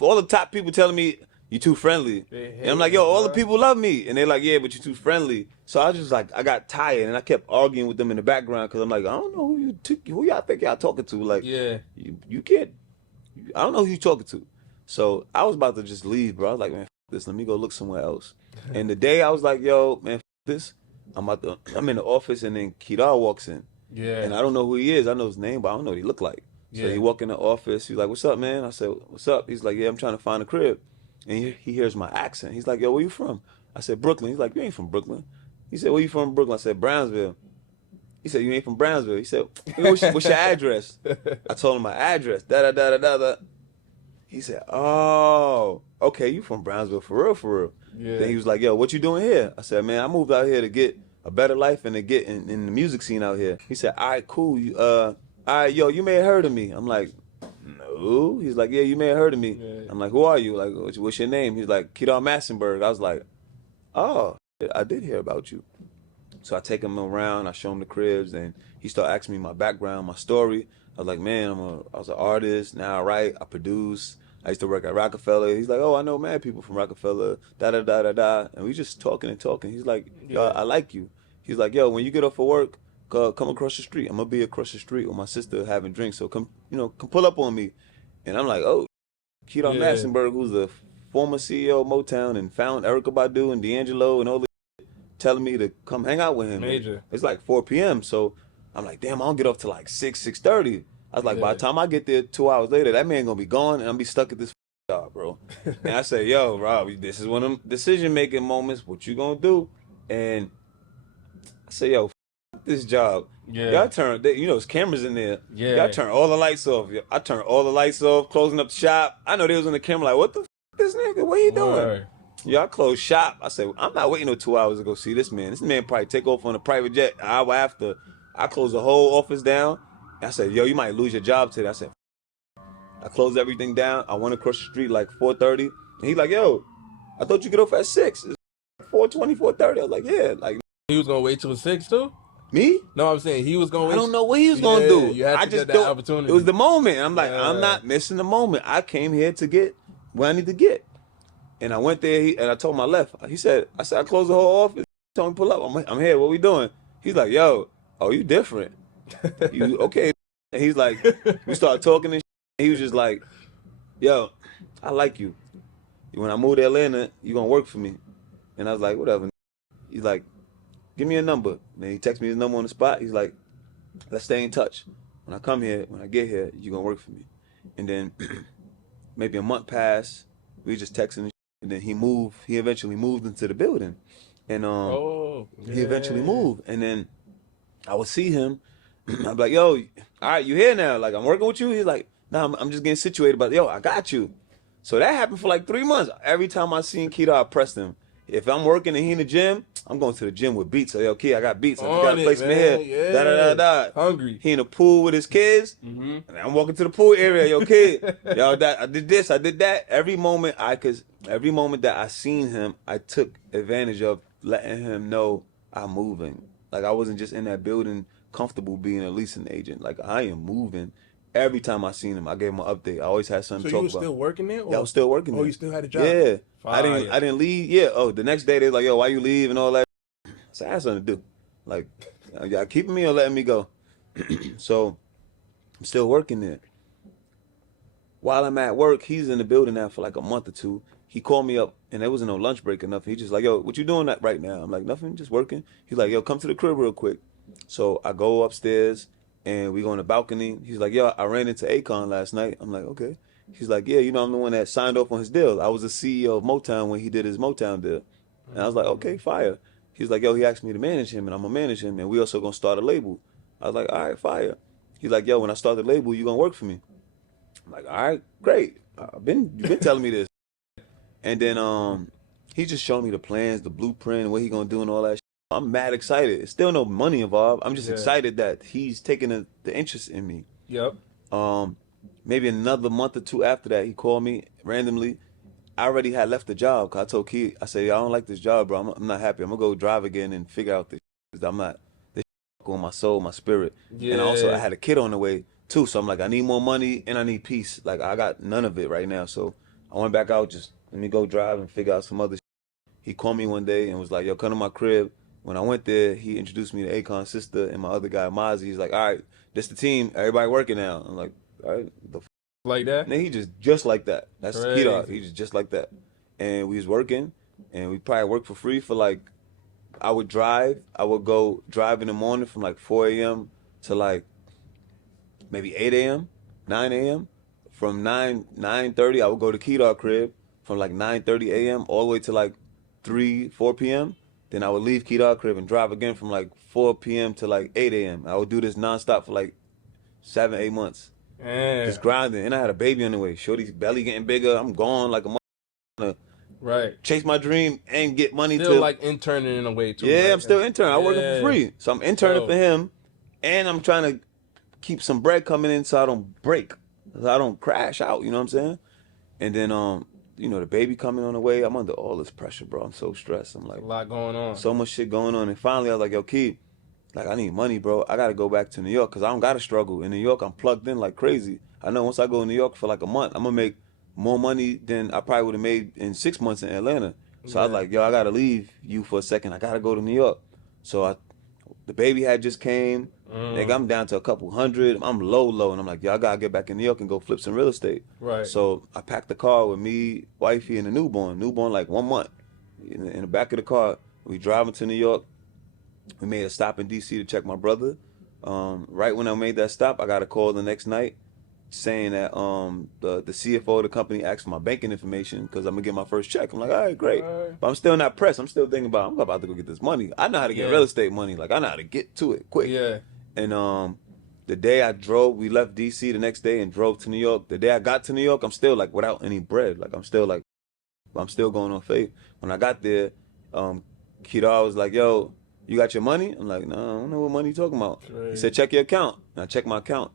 all the top people telling me you too friendly. And I'm like, yo, all the people love me, and they're like, yeah, but you too friendly. So I was just like, I got tired, and I kept arguing with them in the background because I'm like, I don't know who y'all think y'all talking to. Like, Yeah. you can't. I don't know who you talking to. So I was about to just leave, bro. I was like, man, f this. Let me go look somewhere else. And the day I was like, yo, man, f this. I'm in the office, and then Kedar walks in. Yeah. And I don't know who he is. I know his name, but I don't know what he looked like. So Yeah. he walked in the office. He's like, what's up, man? I said, what's up? He's like, yeah, I'm trying to find a crib. And he hears my accent. He's like, yo, where you from? I said, Brooklyn. He's like, you ain't from Brooklyn. He said, where you from, Brooklyn? I said, Brownsville. He said, you ain't from Brownsville. He said, what's your address? I told him my address. Da-da-da-da-da-da. He said, oh, okay, you from Brownsville for real, for real. Yeah. Then he was like, yo, what you doing here? I said, man, I moved out here to get a better life and to get in the music scene out here. He said, all right, cool. All right, yo, you may have heard of me. I'm like, no. He's like, yeah, you may have heard of me. Yeah. I'm like, who are you? Like, what's your name? He's like, Kedar Massenberg. I was like, oh, I did hear about you. So I take him around, I show him the cribs, and he started asking me my background, my story. I was like, man, I was an artist, now I write, I produce. I used to work at ROC-A-FELLA. He's like, oh, I know mad people from ROC-A-FELLA, da-da-da-da-da. And we just talking and talking. He's like, yo, I like you. He's like, yo, when you get off of work, come across the street. I'm going to be across the street with my sister having drinks, so come pull up on me. And I'm like, oh, Kedar Massenberg, who's the former CEO of Motown and found Erykah Badu and D'Angelo and all the telling me to come hang out with him. Major. It's like 4 p.m. So I'm like, damn, I don't get off till like 6:30. I was like, by the time I get there 2 hours later, that man gonna be gone and I'm be stuck at this job, bro. And I say, yo, Rob, this is one of them decision-making moments. What you gonna do? And I say, yo, this job. Yeah. Y'all turn, there's cameras in there. Yeah. Y'all turn all the lights off. I turn all the lights off, closing up the shop. I know they was on the camera like, what the this nigga? What he doing? Word. Y'all close shop. I said, I'm not waiting no 2 hours to go see this man. This man probably take off on a private jet an hour after. I closed the whole office down. I said, yo, you might lose your job today. I said, I closed everything down. I went across the street like 4:30. And he's like, yo, I thought you get off at 6. It's 4:20, 4:30. I was like, yeah. Like, He was gonna wait till 6 too? me? No, I'm saying he was gonna wait. I don't know what he was gonna do. You had to I get just that thought opportunity. it was the moment. I'm like, I'm not missing the moment. I came here to get what I need to get. And I went there, and I told him I left. I said, I closed the whole office. He told me pull up. I'm here. What we doing? He's like, yo, oh, you different. You okay? And he's like, we started talking and he was just like, yo, I like you. When I move to Atlanta, you gonna work for me. And I was like, whatever. He's like, give me a number. And he texted me his number on the spot. He's like, let's stay in touch. When I get here, you gonna work for me. And then maybe a month passed. We just texting. And then he eventually moved into the building. And he eventually moved. And then I would see him. I'm like, yo, all right, you here now? Like, I'm working with you? He's like, nah, I'm just getting situated. But yo, I got you. So that happened for like 3 months. Every time I seen Kedar, I pressed him. If I'm working and he in the gym, I'm going to the gym with beats. So, yo, Kid, I got beats. I got a placement here. Yeah. Da-da-da-da. Hungry. He in the pool with his kids. And I'm walking to the pool area. Yo, kid, yo, I did this, I did that. Every moment that I seen him, I took advantage of letting him know I'm moving. Like, I wasn't just in that building comfortable being a leasing agent. Like, I am moving. Every time I seen him, I gave him an update. I always had something to talk about. So you were still working there? Or? Yeah, I was still working there. Oh, you still had a job? Yeah. Fire. I didn't leave. Yeah. Oh, the next day they was like, yo, why you leave and all that. So I had something to do. Like, y'all keeping me or letting me go? So I'm still working there. While I'm at work, he's in the building now for like a month or two. He called me up, and there wasn't no lunch break or nothing. He just like, yo, what you doing right now? I'm like, nothing, just working. He's like, yo, come to the crib real quick. So I go upstairs, and we go on the balcony. He's like, yo, I ran into AKON last night. I'm like, okay. He's like, yeah, I'm the one that signed off on his deal. I was the CEO of Motown when he did his Motown deal. And I was like, okay, fire. He's like, yo, he asked me to manage him, and I'm going to manage him, and we also going to start a label. I was like, all right, fire. He's like, yo, when I start the label, you gonna work for me. I'm like, all right, great. You've been telling me this. And then he just showed me the plans, the blueprint, what he gonna do and all that shit. I'm mad excited. It's still no money involved. I'm just excited that he's taking the interest in me. Yep. Maybe another month or two after that, he called me randomly. I already had left the job. Cause I told Key, I said, I don't like this job, bro. I'm not happy. I'm gonna go drive again and figure out this. I'm not. This on my soul, my spirit. Yeah. And also, I had a kid on the way too. So I'm like, I need more money and I need peace. Like I got none of it right now. So I went back out. Just let me go drive and figure out some other. He called me one day and was like, yo, come to my crib. When I went there, he introduced me to Akon's sister and my other guy, Mozzie. He's like, all right, this the team. Everybody working now. I'm like, all right, the like that? and then he just like that. That's Crazy. Keto. He just like that. And we was working, and we probably worked for free for like, I would go drive in the morning from like 4 a.m. to like maybe 8 a.m., 9 a.m. From 9:30, I would go to Keto crib from like 9:30 a.m. all the way to like 4 p.m. Then I would leave Keto crib and drive again from like 4 p.m. to like 8 a.m. I would do this nonstop for like 7, 8 months. Yeah. Just grinding. And I had a baby on the way. Shorty's belly getting bigger. I'm gone like a mother. Right. Chase my dream and get money Still like interning in a way too. Yeah, right? I'm still interning. I working for free. So I'm interning for him. And I'm trying to keep some bread coming in so I don't break. So I don't crash out. You know what I'm saying? And then you know, the baby coming on the way. I'm under all this pressure, bro. I'm so stressed. I'm like, a lot going on. So much shit going on. And finally I was like, yo, Key, like I need money, bro. I gotta go back to New York because I don't gotta struggle. In New York, I'm plugged in like crazy. I know once I go to New York for like a month, I'm gonna make more money than I probably would have made in 6 months in Atlanta. So I was like, yo, I gotta leave you for a second. I gotta go to New York. So the baby had just came. Like I'm down to a couple hundred. I'm low, and I'm like, yo, I gotta get back in New York and go flip some real estate. Right. So I packed the car with me, wifey, and the newborn. Newborn like 1 month. In the back of the car, we driving to New York. We made a stop in DC to check my brother. Right when I made that stop, I got a call the next night saying that the CFO of the company asked for my banking information because I'm gonna get my first check. I'm like, all right, great. But I'm still not pressed. I'm still thinking about I'm about to go get this money. I know how to get real estate money. Like I know how to get to it quick. Yeah. And the day I drove, we left DC the next day and drove to New York. The day I got to New York, I'm still like without any bread. Like I'm still going on faith. When I got there, Keto was like, yo, you got your money? I'm like, no, I don't know what money you talking about. He said, check your account. And I checked my account.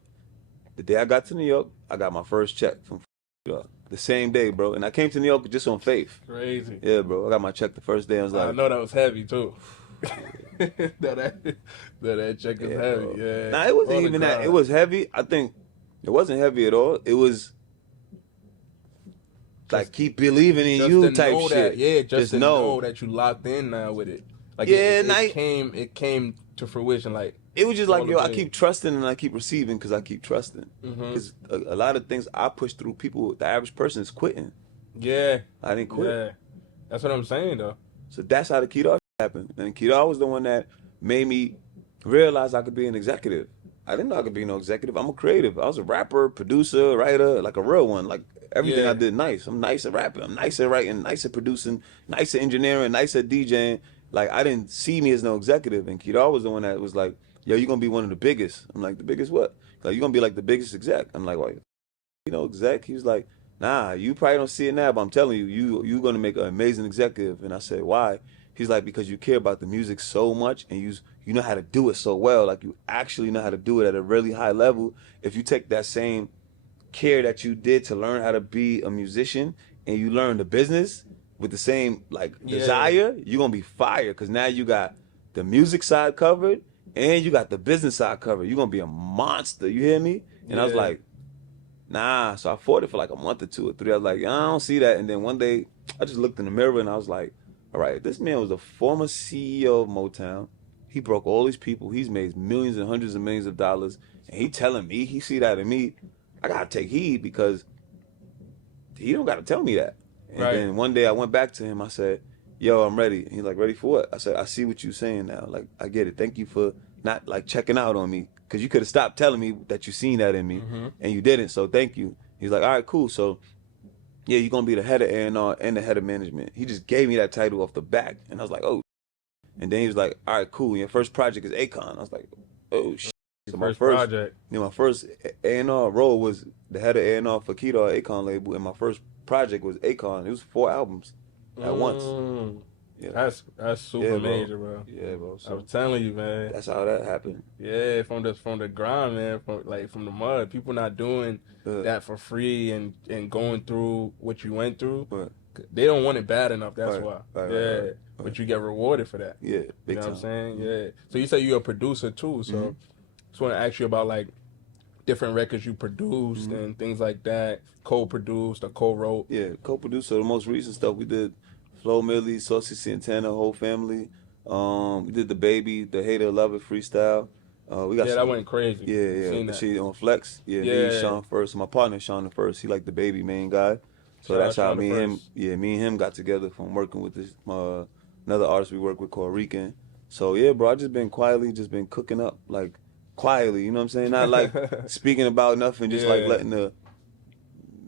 The day I got to New York, I got my first check from the same day, bro. And I came to New York just on faith. Crazy. Yeah, bro. I got my check the first day. I was like, I know that was heavy too. that check is heavy. Bro. Yeah. Nah, it wasn't even that. It was heavy. I think it wasn't heavy at all. It was like keep believing in you type shit. Yeah, just to know that you locked in now with it. Like it came to fruition. Like it was just like, yo, I keep trusting and I keep receiving because I keep trusting. Because a lot of things I push through, the average person is quitting. Yeah. I didn't quit. Yeah. That's what I'm saying though. So that's how the Keto happened. And Keto was the one that made me realize I could be an executive. I didn't know I could be no executive. I'm a creative. I was a rapper, producer, writer, like a real one. Like everything I did nice. I'm nice at rapping. I'm nice at writing, nice at producing, nice at engineering, nice at DJing. Like I didn't see me as no executive. And Keto was the one that was like, yo, you're gonna be one of the biggest. I'm like, the biggest what? Like you're gonna be like the biggest exec. I'm like, well, exec? He was like, nah, you probably don't see it now, but I'm telling you, you're gonna make an amazing executive. And I said, why? He's like, because you care about the music so much and you know how to do it so well. Like you actually know how to do it at a really high level. If you take that same care that you did to learn how to be a musician and you learn the business with the same desire, you're gonna be fired because now you got the music side covered and you got the business side covered. You're gonna be a monster. You hear me? And I was like, nah. So I fought it for like a month or 2 or 3. I was like, I don't see that. And then one day I just looked in the mirror and I was like, all right, this man was a former CEO of Motown. He broke all these people. He's made millions and hundreds of millions of dollars. And he telling me, he see that in me. I gotta take heed because he don't gotta tell me that. And then one day I went back to him. I said, yo, I'm ready. And he's like, ready for what? I said, I see what you're saying now. Like, I get it. Thank you for not like checking out on me. Cause you could have stopped telling me that you seen that in me and you didn't. So thank you. He's like, all right, cool. So yeah, you're gonna be the head of A&R and the head of management. He just gave me that title off the back. And I was like, oh. And then he was like, all right, cool. Your first project is AKON. I was like, oh, shit. So First project. my first A&R role was the head of A&R for Keto Akon label, and my first project was Akon. It was 4 albums at once. Yeah. That's super bro. major, bro. Yeah, bro. So I'm telling you, man. that's how that happened. Yeah, from the grind, man, from the mud. People not doing that for free and going through what you went through. But they don't want it bad enough. That's why. Right. But you get rewarded for that. Yeah, big you know time. what I'm saying? Yeah. So you say you're a producer too. So just want to ask you about like different records you produced and things like that. Co-produced or co-wrote. Yeah, co-produced. So the most recent stuff we did, Flo Millie, Saucy Santana, Whole Family. We did the Baby, the Hater Love It freestyle. We got that went crazy. Yeah. She on Flex. Me, Sean First. My partner Sean the First. He like the Baby main guy. So that's how me and him got together from working with this another artist we work with called Rican. So yeah, bro, I just been cooking up like quietly. You know what I'm saying? Not like speaking about nothing, just like letting the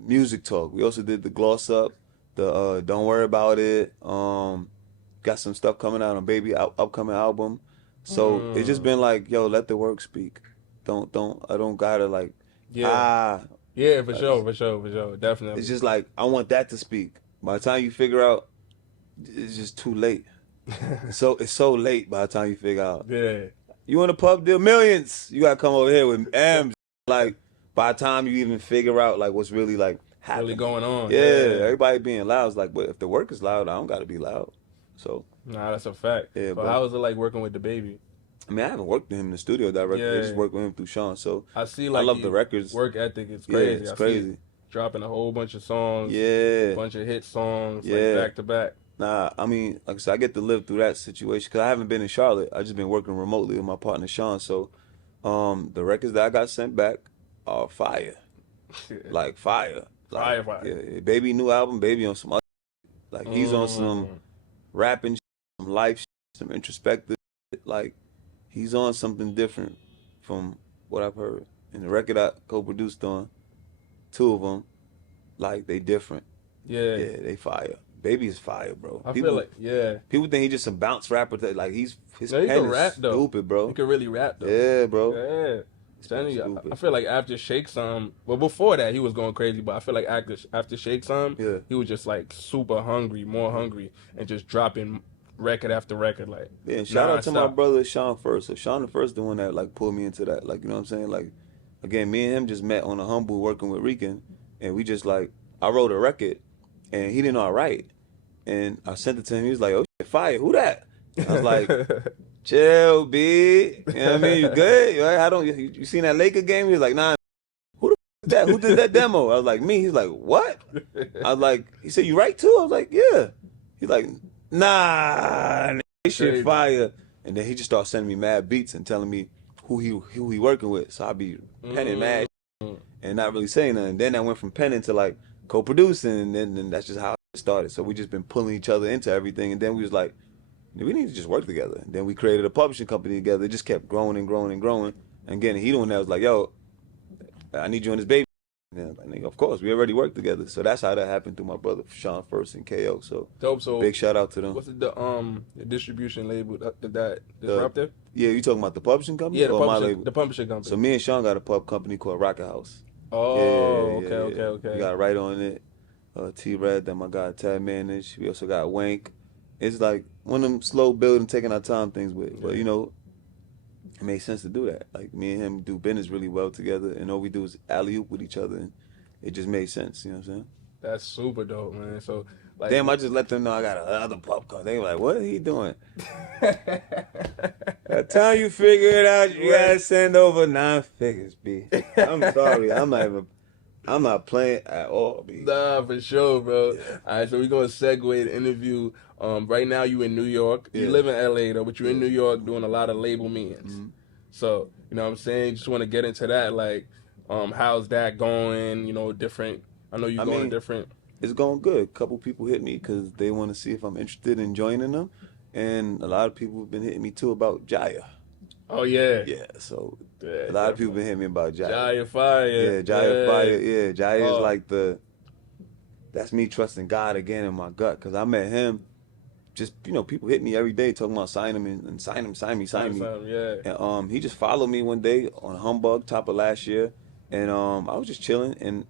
music talk. We also did the Gloss Up, the Don't Worry About It. Got some stuff coming out on Baby upcoming album. So it's just been like, yo, let the work speak. I don't gotta like Yeah, for sure, definitely. It's just like I want that to speak. By the time you figure out, it's just too late. So it's so late by the time you figure out. Yeah. You want a pub deal? Millions. You gotta come over here with M's. Like by the time you even figure out like what's really like happening. Really going on. Yeah, everybody being loud is like, but if the work is loud, I don't gotta be loud. So nah, that's a fact. Yeah, but how was it like working with the Baby? I mean, I haven't worked with him in the studio directly. I just worked with him through Sean. So I see, like, I love the records. Work ethic is crazy. Yeah, it's crazy. Dropping a whole bunch of songs. Yeah. A bunch of hit songs. Like back to back. Nah, I mean, like I said, I get to live through that situation because I haven't been in Charlotte. I just been working remotely with my partner Sean. So, the records that I got sent back are fire, like fire. Like, Fire. Yeah, Baby new album, Baby on some other, like he's on some rapping, some life, some introspective, like he's on something different from what I've heard. And the record I co-produced on, 2 of them, like they different. Yeah, they fire. Baby is fire, bro. I feel like people think he's just a bounce rapper. Like his he pen can is rap though. Stupid, bro. He can really rap though. Yeah, bro. Yeah. I feel like after Shake Some, well, before that he was going crazy, but I feel like after Shake Some, he was just like super hungry, more hungry, and just dropping record after record, like. Yeah, and shout out to my brother Sean First. So Sean the First, the one that like pulled me into that, like, you know what I'm saying? Like, again, me and him just met on a humble working with Rican, and we just like, I wrote a record, and he didn't know I write, and I sent it to him. He was like, "Oh shit, fire! Who that?" I was like, "Chill, B. You know what I mean? You good? You seen that Laker game?" He was like, "Nah." Who the f is that? Who did that demo? I was like, "Me." He's like, "What?" I was like, he said, "You write too?" I was like, "Yeah." He's like, "Nah, this shit fire." And then he just started sending me mad beats and telling me who he working with. So I be penning mad and not really saying nothing. Then I went from penning to like co-producing, and then that's just how it started. So we just been pulling each other into everything, and then we was like, we need to just work together. And then we created a publishing company together. It just kept growing and growing and growing. And again, he the one that was like, "Yo, I need you on this Baby." And I think, of course, we already worked together. So that's how that happened through my brother Sean First and KO. So dope. So big shout out to them. What's the distribution label that Disruptive? Yeah, you talking about the publishing company? Yeah, the publishing company. So me and Sean got a pub company called Rocket House. Oh, yeah, okay. We got right on it. T-Red, then my guy Ted Manage. We also got Wank. It's like one of them slow building, taking our time things with. But, you know, it made sense to do that. Like, me and him do business really well together, and all we do is alley-oop with each other, and it just made sense, you know what I'm saying? That's super dope, man. So, like, damn, I just let them know I got another pub call. They were like, "What are he doing?" By the time you figure it out, you gotta send over 9 figures, B. I'm sorry, I'm not playing at all, B. Nah, for sure, bro. Yeah. All right, so we're gonna segue the interview. Right now you in New York. You live in LA though, but you're in New York doing a lot of label meetings. So, you know what I'm saying? Just want to get into that, like, how's that going? You know, different. I know you're going different. It's going good. A couple people hit me because they want to see if I'm interested in joining them, and a lot of people have been hitting me too about Jaya. Oh yeah. Yeah. So a lot of people been hitting me about Jaya. Jaya fire. Yeah, Jaya fire. Yeah, Jaya is like that's me trusting God again in my gut, because I met him just, you know, people hit me every day talking about sign him and sign him, sign me, sign me. Yeah. And he just followed me one day on Humbug, top of last year, and I was just chilling, and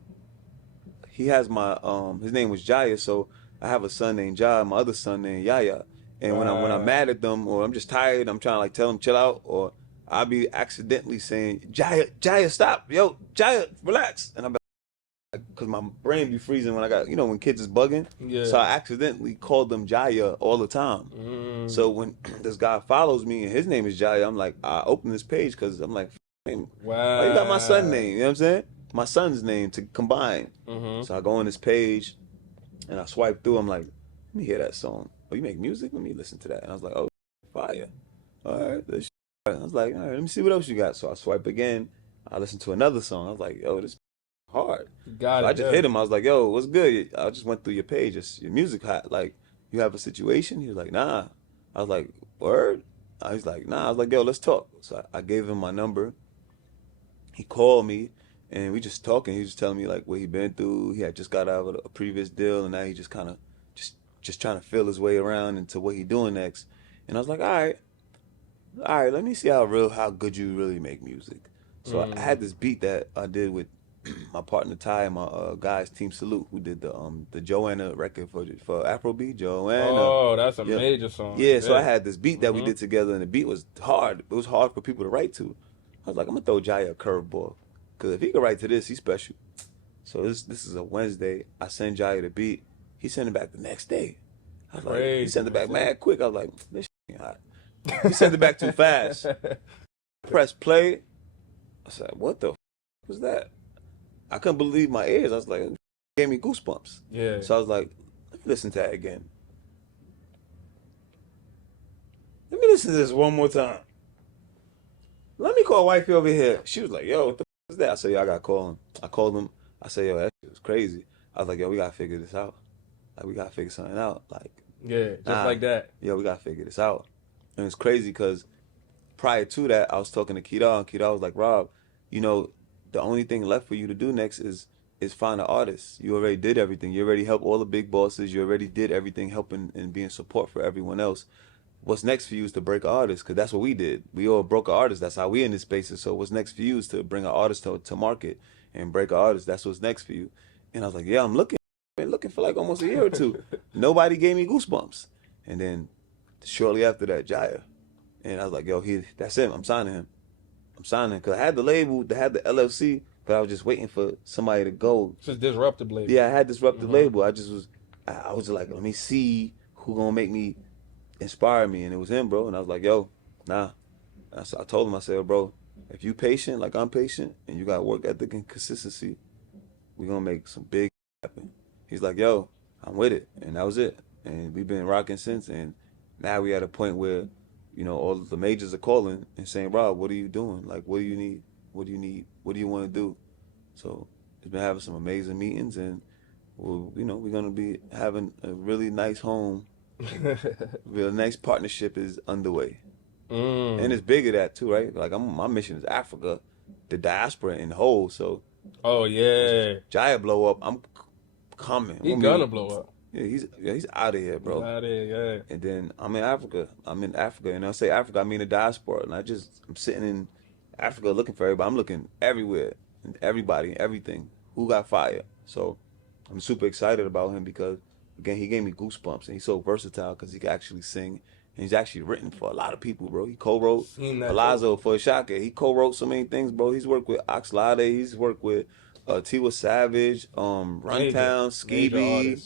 he has my his name was Jaya, so I have a son named Jaya, my other son named Yaya. And when I'm mad at them, or I'm just tired, I'm trying to like tell them chill out, or I'll be accidentally saying Jaya stop, yo Jaya relax, and I'm because my brain be freezing when I got, you know, when kids is bugging. Yeah. So I accidentally called them Jaya all the time. So when this guy follows me and his name is Jaya, I'm like, I open this page because I'm like, wow, why you got my son's name? You know what I'm saying? My son's name to combine. So I go on this page and I swipe through. I'm like, let me hear that song. Oh, you make music? Let me listen to that. And I was like, oh, fire. All right. This I was like, all right, let me see what else you got. So I swipe again. I listened to another song. I was like, yo, this hard. I just hit him. I was like, yo, what's good? I just went through your page. It's your music hot. Like, you have a situation? He was like, nah. I was like, word? I was like, nah. I was like, yo, let's talk. So I gave him my number. He called me, and we just talking. He was just telling me like what he been through. He had just got out of a previous deal, and now he just kind of just trying to feel his way around into what he doing next. And I was like, all right, let me see how good you really make music. So I had this beat that I did with my partner Ty and my guys Team Salute, who did the Joanna record for Afro-Beat, Joanna. Oh, that's a major song. Yeah, so I had this beat that we did together, and the beat was hard. It was hard for people to write to. I was like, I'm gonna throw Jaya a curveball, cause if he can write to this, he's special. So this is a Wednesday. I send Jaya the beat. He sent it back the next day. I was like, he sent it back mad quick. I was like, this shit hot. He sent it back too fast. Press play. I said, what the was that? I couldn't believe my ears. I was like, it gave me goosebumps. Yeah. So I was like, let me listen to that again. Let me listen to this one more time. Let me call wifey over here. She was like, yo, what the is that? I said, yo, I got to call him. I called him. I said, yo, that shit was crazy. I was like, yo, we got to figure this out. Like, we got to figure something out. Like, yeah, just like that. Yo, we got to figure this out. And it's crazy because prior to that, I was talking to Keita, and Keita was like, Rob, you know, the only thing left for you to do next is find an artist. You already did everything. You already helped all the big bosses. You already did everything, helping and being support for everyone else. What's next for you is to break an artist, because that's what we did. We all broke an artist. That's how we in this spaces. So what's next for you is to bring an artist to market and break an artist. That's what's next for you. And I was like, yeah, I'm looking. I've been looking for like almost a year or two. Nobody gave me goosebumps. And then shortly after that, Jaya. And I was like, yo, that's him. I'm signing him. I'm signing, because I had the label, they had the LLC, but I was just waiting for somebody to go. Just disruptive label. Yeah, I had disruptive label. I was just like, let me see who gonna make me, inspire me, and it was him, bro. And I was like, yo, nah. I told him, I said, bro, if you patient like I'm patient, and you got work ethic and consistency, we gonna make some big happen. He's like, yo, I'm with it, and that was it. And we've been rocking since, and now we at a point where, you know, all the majors are calling and saying, Rob, what are you doing? Like, what do you need? What do you need? What do you want to do? So it's been having some amazing meetings, and we're going to be having a really nice home. The next partnership is underway. And it's bigger that too, right? Like my mission is Africa, the diaspora in whole. So Jaya blow up, I'm coming. He's gonna blow up. Yeah, he's out of here, bro. He's out of here, yeah. And then I'm in Africa. And I say Africa, I mean the diaspora. And I'm sitting in Africa looking for everybody. I'm looking everywhere, and everybody, and everything. Who got fire? So I'm super excited about him because, again, he gave me goosebumps, and he's so versatile because he can actually sing. And he's actually written for a lot of people, bro. He co-wrote Palazzo for Shaka. He co-wrote so many things, bro. He's worked with Oxlade. He's worked with Tiwa Savage, Runtown, Skeeby,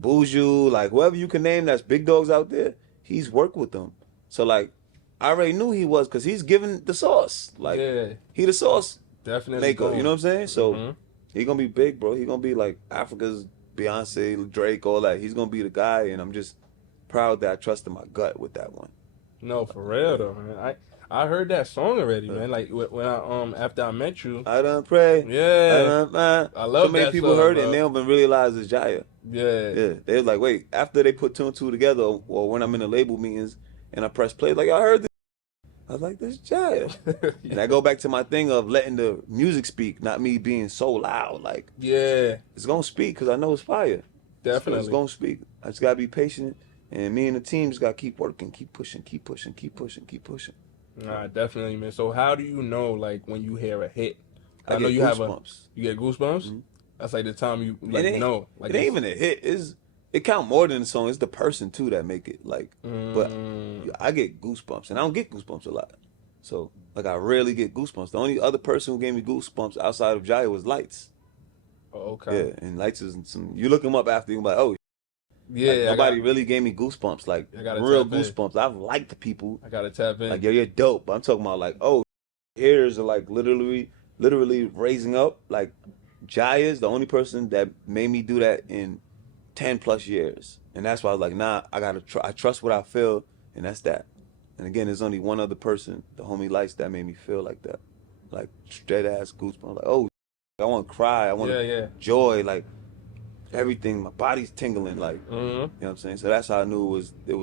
Buju, like whoever you can name that's big dogs out there, he's worked with them. So like, I already knew he was, because he's giving the sauce. Like, he the sauce maker, you know what I'm saying? So he gonna be big, bro. He gonna be like Africa's Beyonce, Drake, all that. He's gonna be the guy, and I'm just proud that I trusted my gut with that one. No, for real though, man. I heard that song already, man. Like when I after I met you, I done pray. Yeah, I love so many that people song, heard bro. it and they don't even realize it's Jaya. Yeah. They was like, wait. After they put two and two together, or when I'm in the label meetings and I press play, like, I heard this. I was like, this is Jaya. And I go back to my thing of letting the music speak, not me being so loud. Like, it's gonna speak because I know it's fire. Definitely, it's gonna speak. I just gotta be patient And me and the team just got to keep working, keep pushing, keep pushing, keep pushing, keep pushing. Nah, definitely, man. So how do you know, like, when you hear a hit? I I know get you have goosebumps. you get goosebumps. Mm-hmm. That's like the time you It like ain't know, like it ain't it's. even a hit. It count more than the song. It's the person too that make it. Like, but Mm, I get goosebumps, and I don't get goosebumps a lot. So like I rarely get goosebumps. The only other person who gave me goosebumps outside of Jaya was Lights. oh, okay. Yeah, and Lights is some. You look him up after you, like, oh, like Yeah, nobody really gave me goosebumps, like I gotta real tap in. goosebumps. I've liked people, I gotta tap like in. yo, you're dope. But I'm talking about like, oh, ears are like literally raising up. Like Jaya is the only person that made me do that in 10+ years, and that's why I was like, nah, I gotta I trust what I feel, and that's that. And again, there's only one other person, the homie Lights, that made me feel like that, like straight ass goosebumps. Like, oh, I want to cry, I want Yeah, yeah. joy, like everything. My body's tingling, like Mm-hmm. you know what I'm saying. So that's how I knew that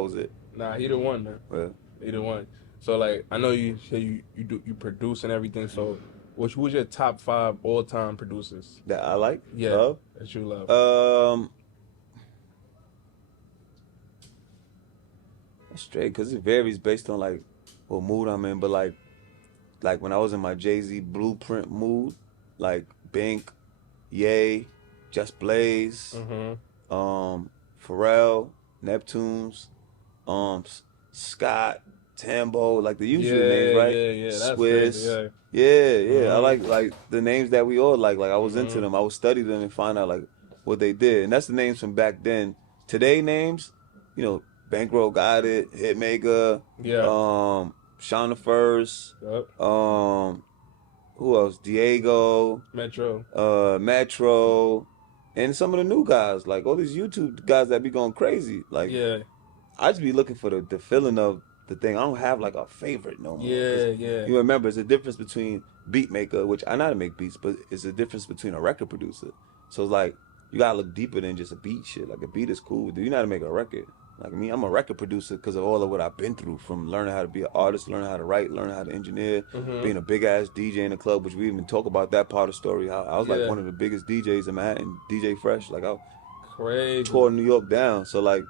was it. Nah, he the one, man. Yeah. He the one. So like, I know you say you produce and everything. So, who's your top 5 all time producers? That I like, Yeah, love. that you love. That's straight because it varies based on like what mood I'm in. But like when I was in my Jay-Z Blueprint mood, like Bink, Ye, Just Blaze, Mm-hmm. Pharrell, Neptunes, Scott, Tambo, like the usual names, Yeah, right? yeah, yeah. That's crazy. Swiss. Yeah. Yeah. I Mm-hmm. like the names that we all like. Like I was into Mm-hmm. them. I would study them and find out like what they did. And that's the names from back then. Today names, Bankroll got it, Hitmaker, Yeah. Sean the First, Yep. who else? Diego, Metro. Metro, and some of the new guys, like all these YouTube guys that be going crazy. Like Yeah. I just be looking for the feeling of the thing. I don't have like a favorite no more. Yeah. Yeah. You remember, it's a difference between beat maker, which I know how to make beats, but it's a difference between a record producer. So it's like you gotta look deeper than just a beat shit. Like a beat is cool, dude. You know how to make a record. Like me, I'm a record producer because of all of what I've been through, from learning how to be an artist, learning how to write, learning how to engineer, Mm-hmm. being a big ass DJ in the club, which we even talk about that part of the story. How I was like Yeah. one of the biggest DJs in Manhattan, DJ Fresh. Like I Crazy. tore New York down. So like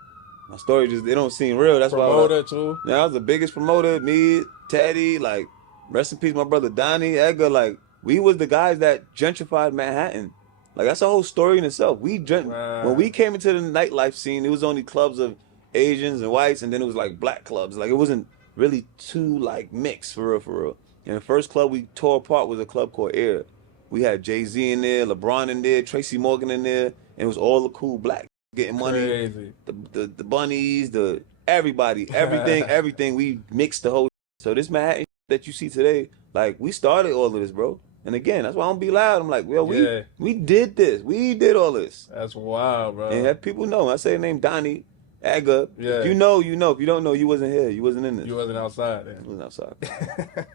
my story just it don't seem real. That's why Promoter too. I was the biggest promoter. Me, Teddy, like rest in peace, my brother Donnie, Edgar. Like we was the guys that gentrified Manhattan. Like that's a whole story in itself. Wow. When we came into the nightlife scene, it was only clubs of Asians and whites, and then it was like black clubs. Like it wasn't really too like mixed for real, for real. And the first club we tore apart was a club called Air. We had Jay-Z in there, LeBron in there, Tracy Morgan in there, and it was all the cool black getting money. Crazy. The bunnies, the everybody, everything. We mixed the whole. So this Manhattan that you see today, like we started all of this, bro. And again, that's why I don't be loud. I'm like, well, Yeah. we did this. We did all this. That's wild, bro. And have people know. I say the name Donnie, Aga. Yeah. If you know, you know. If you don't know, you wasn't here. You wasn't in this. You wasn't outside then. You wasn't outside.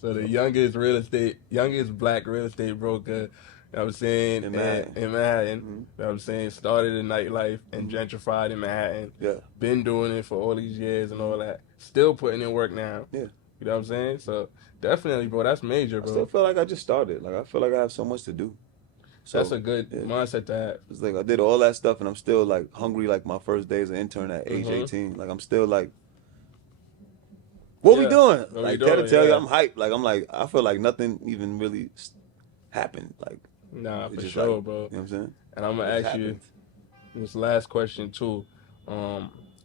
So the youngest black real estate broker, you know what I'm saying, In Manhattan. in Manhattan, Mhm. you know what I'm saying, started in nightlife and gentrified in Manhattan. Yeah. Been doing it for all these years and all that. Still putting in work now. Yeah. You know what I'm saying? So definitely, bro, that's major, I bro. still feel like I just started. Like I feel like I have so much to do. So That's a good yeah. mindset to have. It's like I did all that stuff and I'm still like hungry like my first day as an intern at age Mhm. 18. Like I'm still like, what we Yeah. doing? What we Like doing? gotta tell you, Yeah. I'm hyped. Like I'm like, I feel like nothing even really happened. Like Nah, it's for just sure, like, bro. You know what I'm saying? And I'm gonna It just ask you happened. this last question too.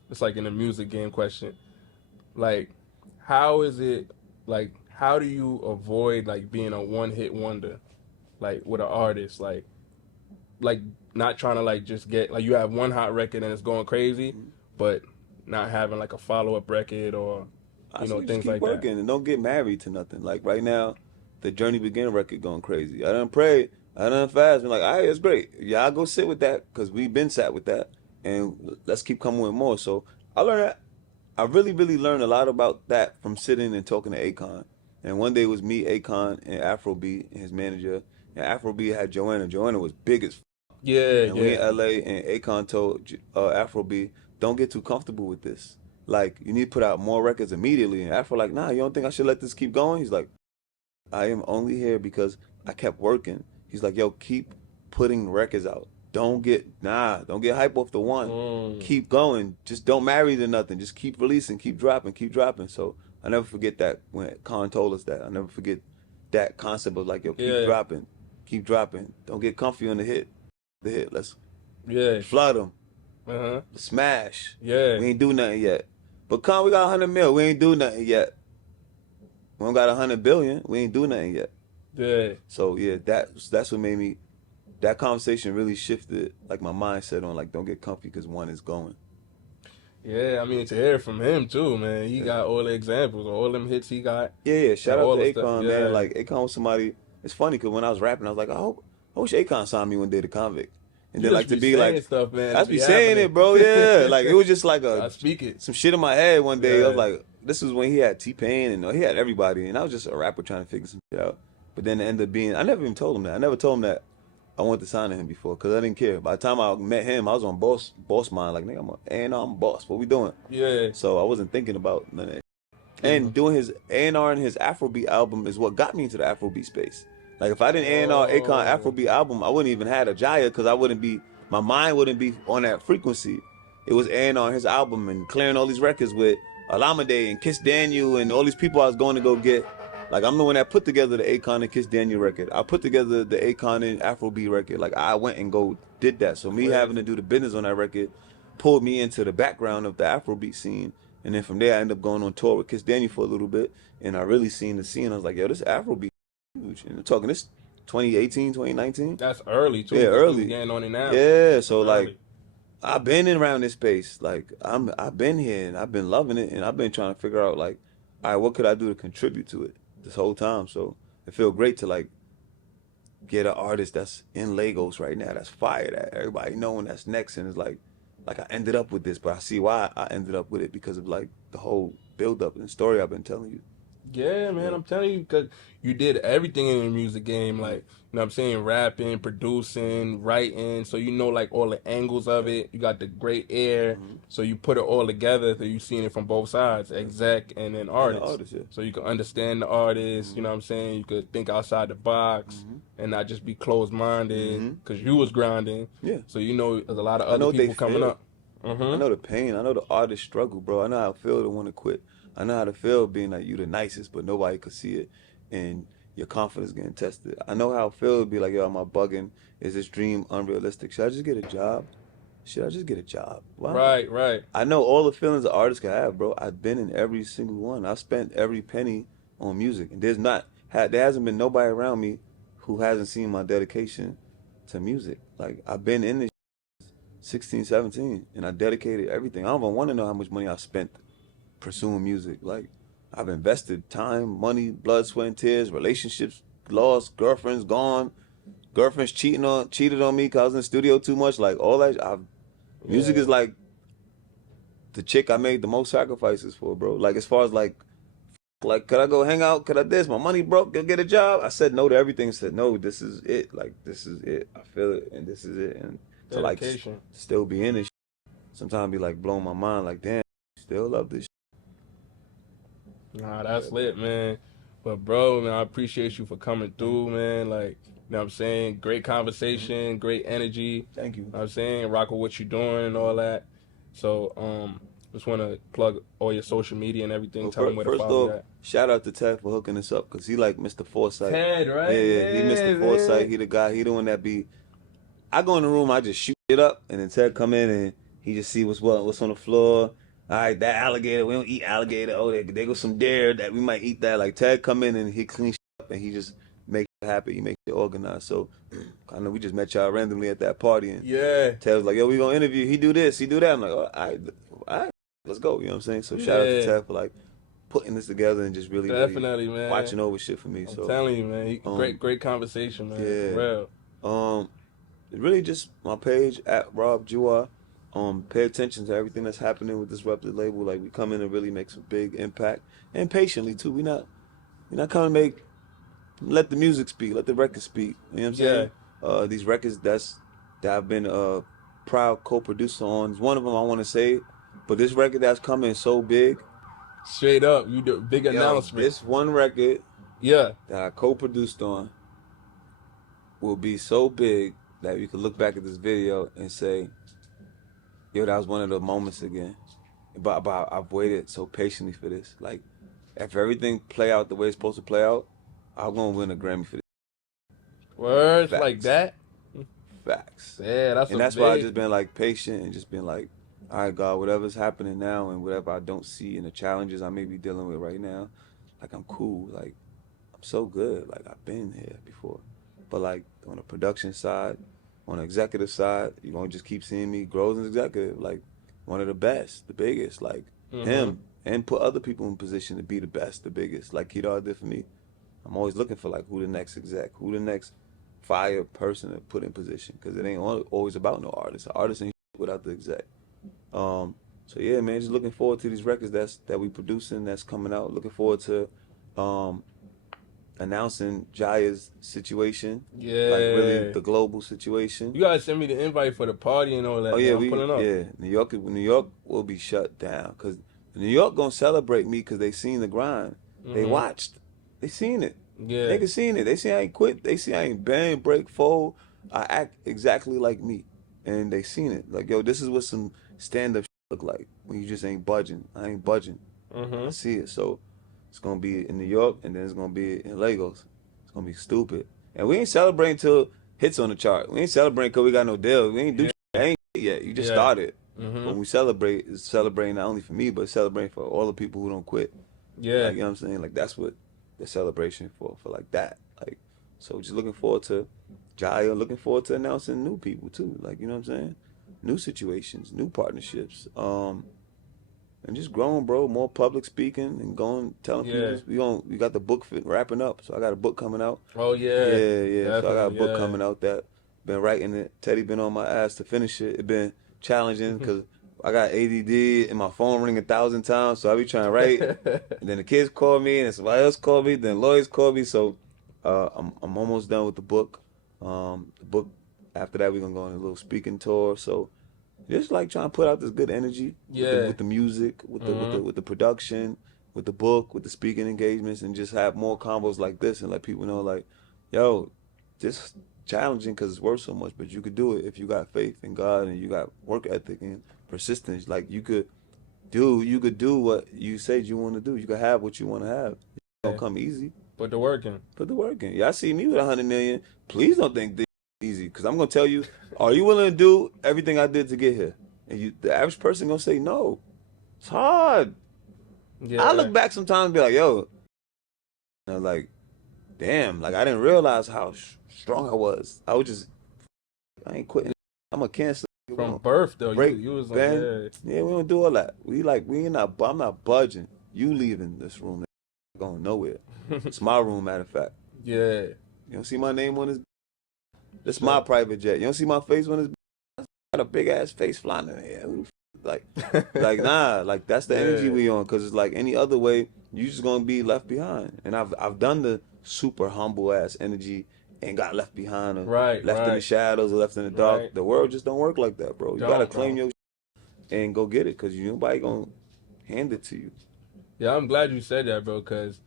It's like in the music game question. Like, how is it? Like, how do you avoid like being a one-hit wonder, like with an artist? Like not trying to like just get like you have one hot record and it's going crazy, but not having like a follow-up record or I you know just things keep like working and don't get married to nothing. Like right now, the Journey Begin record going crazy. I done prayed, I done fast, been like, all right, it's great. Y'all go sit with that because we've been sat with that, and let's keep coming with more. So I learned that. I really learned a lot about that from sitting and talking to Akon. And one day it was me, Akon, and AFRO-BEAT and his manager. And AFRO-BEAT had Joanna. Joanna was big as Yeah, and we in yeah. LA, and Akon told Afro-B, don't get too comfortable with this. Like, you need to put out more records immediately. And Afro like, nah, you don't think I should let this keep going? He's like, I am only here because I kept working. He's like, yo, keep putting records out. don't get hype off the one. Keep going. Just don't marry to nothing. Just keep releasing, keep dropping. So I never forget that when Khan told us that. I never forget that concept of like, yo, keep dropping. Don't get comfy on the hit. Let's flood them. Smash. We ain't do nothing yet. But Khan, we got 100 mil. We ain't do nothing yet. We don't got 100 billion. We ain't do nothing yet. Yeah. So yeah, that's what made me. That conversation really shifted like my mindset on like, don't get comfy because one is going. Yeah, I mean, to hear from him too, man. He got all the examples, all them hits he got. Yeah. Shout out to Akon, man. Yeah. Like Akon was somebody. It's funny because when I was rapping, I was like, I wish Akon signed me one day to Convict. And then like to be like stuff, man. I be saying it, bro. Yeah. Like it was just like I speak it. Some shit in my head one day. I was like, this was when he had T-Pain and he had everybody, and I was just a rapper trying to figure some shit out. But then it ended up being, I never even told him that. I never told him that I wanted to sign to him before because I didn't care. By the time I met him, I was on boss mind. Like, nigga, I'm boss. What we doing? Yeah. So I wasn't thinking about none of that. And doing his A&R and his Afrobeat album is what got me into the Afrobeat space. Like, if I didn't A&R Akon Afrobeat album, I wouldn't even had a JAYA because my mind wouldn't be on that frequency. It was A&R his album and clearing all these records with Alameda and Kiss Daniel and all these people I was going to go get. Like, I'm the one that put together the Akon and Kiss Daniel record. I put together the Akon and Afrobeat record. Like, I went and did that. So me having to do the business on that record pulled me into the background of the Afrobeat scene. And then from there, I ended up going on tour with Kiss Daniel for a little bit. And I really seen the scene. I was like, yo, this Afrobeat is huge. And I'm talking this 2018, 2019. That's early, too. Yeah, early. Getting on it now. Yeah, so like, I've been around this space. Like, I've been here and I've been loving it. And I've been trying to figure out, like, all right, what could I do to contribute to it this whole time? So it feels great to, like, get an artist that's in Lagos right now, that's fire, that everybody knowing that's next. And it's like I ended up with this, but I see why I ended up with it because of, like, the whole build-up and story I've been telling you. Yeah, man, I'm telling you, because you did everything in the music game, like, you know what I'm saying, rapping, producing, writing, so you know, like, all the angles of it. You got the great ear, so you put it all together, so you seen it from both sides, exec and then artist. So you can understand the artist, you know what I'm saying, you could think outside the box and not just be closed-minded, because you was grinding, so you know there's a lot of other people coming up. I know the pain, I know the artist struggle, bro. I know how it feel to want to quit. I know how to feel being like you the nicest, but nobody could see it, and your confidence getting tested. I know how it feels to be like, yo, am I bugging? Is this dream unrealistic? Should I just get a job? Wow. Right. I know all the feelings an artist can have, bro. I've been in every single one. I've spent every penny on music, and there hasn't been nobody around me who hasn't seen my dedication to music. Like, I've been in this 16, 17, and I dedicated everything. I don't even want to know how much money I spent pursuing music. Like, I've invested time, money, blood, sweat, and tears, relationships lost, girlfriends gone, girlfriends cheated on me because I was in the studio too much. Like, all that. Music is like the chick I made the most sacrifices for, bro. Like, as far as like, could I go hang out? Could I this? My money broke. Go get a job. I said no to everything. Said no. This is it. Like, this is it. I feel it, and this is it. And to like still be in it. Sometimes I be like blowing my mind. Like, damn, still love this. Nah, that's lit, man. But bro, man, I appreciate you for coming through, man. Like, you know what I'm saying? Great conversation, great energy. Thank you. You know what I'm saying? Rock with what you're doing and all that. So, just want to plug all your social media and everything. Well, tell them where to follow that. Shout out to Ted for hooking us up, because he like Mr. Foresight. Ted, right? Yeah, he Mr. Foresight. He the guy. He the one that be. I go in the room, I just shoot it up, and then Ted come in and he just see what's on the floor. All right, that alligator, we don't eat alligator. Oh, there go some deer that we might eat that. Like, Ted come in and he clean shit up and he just makes it happy. He makes it organized. So I know we just met y'all randomly at that party, and Ted was like, yo, we gonna interview. He do this, he do that. I'm like, all right, let's go. You know what I'm saying? So shout out to Ted for like putting this together and just really man, watching over shit for me. I'm telling you, man, great conversation, man. Yeah. For real. Really just my page at Rob Jua. Pay attention to everything that's happening with this record label. Like, we come in and really make some big impact, and patiently too. We're not coming to let the music speak, let the record speak. You know what I'm saying? These records that I've been a proud co-producer on. One of them I want to say, but this record that's coming is so big. Straight up, you do big announcement. This one record, that I co-produced on, will be so big that you could look back at this video and say, yo, that was one of the moments again. But I've waited so patiently for this. Like, if everything play out the way it's supposed to play out, I'm gonna win a Grammy for this. Words Facts. like that. Facts. Yeah, that's and that's why I just been like patient and just been like, all right, God, whatever's happening now and whatever I don't see and the challenges I may be dealing with right now, like I'm cool. Like I'm so good. Like I've been here before. But like on the production side, on the executive side, you're gonna just keep seeing me grow as an executive. Like one of the best, the biggest, like him, and put other people in position to be the best, the biggest, like Kedar did for me. I'm always looking for like who the next exec, who the next fire person to put in position, because it ain't always about no artist. An artist ain't without the exec. So yeah, man, just looking forward to these records that we producing, that's coming out. Looking forward to announcing Jaya's situation. Yeah. Like really the global situation. You gotta send me the invite for the party and all that. Oh yeah, I'm pulling up. yeah. New York will be shut down because New York gonna celebrate me because they seen the grind. They watched. They seen it. Yeah. They seen it. They see I ain't quit. They see I ain't bend, break, fold. I act exactly like me. And they seen it. Like, yo, this is what some stand-up look like when you just ain't budging. I ain't budging. I see it. So it's going to be in New York, and then it's going to be in Lagos. It's going to be stupid. And we ain't celebrating till hits on the chart. We ain't celebrating because we got no deal. We ain't do shit. Ain't yet. You just started. When we celebrate, it's celebrating not only for me, but celebrating for all the people who don't quit. Yeah. Like, you know what I'm saying? Like, that's what the celebration for like that. Like, so just looking forward to Jaya, looking forward to announcing new people too. Like, you know what I'm saying? New situations, new partnerships, and just growing, bro. More public speaking and going, telling people. We got the book wrapping up, so I got a book coming out. Oh yeah. Yeah. So I got a book coming out that been writing it. Teddy been on my ass to finish it. It been challenging because I got ADD and my phone ring 1,000 times, so I be trying to write. And then the kids call me, and somebody else called me. Then lawyers call me. So I'm almost done with the book. The book. After that, we're gonna go on a little speaking tour. So just like trying to put out this good energy. With the music, with the production, with the book, with the speaking engagements, and just have more combos like this and let people know, like, yo, this challenging because it's worth so much, but you could do it if you got faith in God and you got work ethic and persistence. Like you could do what you said you want to do. You could have what you want to have. It don't come easy. Put the work in. Put the work in. Y'all see me with 100 million. Please don't think this is easy, because I'm gonna tell you, are you willing to do everything I did to get here? And the average person gonna say no. It's hard. Yeah. I look back sometimes and be like, yo, and I'm like, damn, like I didn't realize how strong I was. I ain't quitting. I'm a cancer. From birth though, break, you was like, yeah, we don't do all that. I'm not budging. You leaving this room, going nowhere. It's my room, matter of fact. Yeah. You don't see my name on this. This my private jet. You don't see my face on this. I got a big ass face flying in the air. Like nah, like that's the energy we on. Cause it's like any other way, you just gonna be left behind. And I've done the super humble ass energy and got left behind, or left in the shadows, or left in the dark. The world just don't work like that, bro. You gotta claim your and go get it, cause nobody gonna hand it to you. Yeah, I'm glad you said that, bro, cause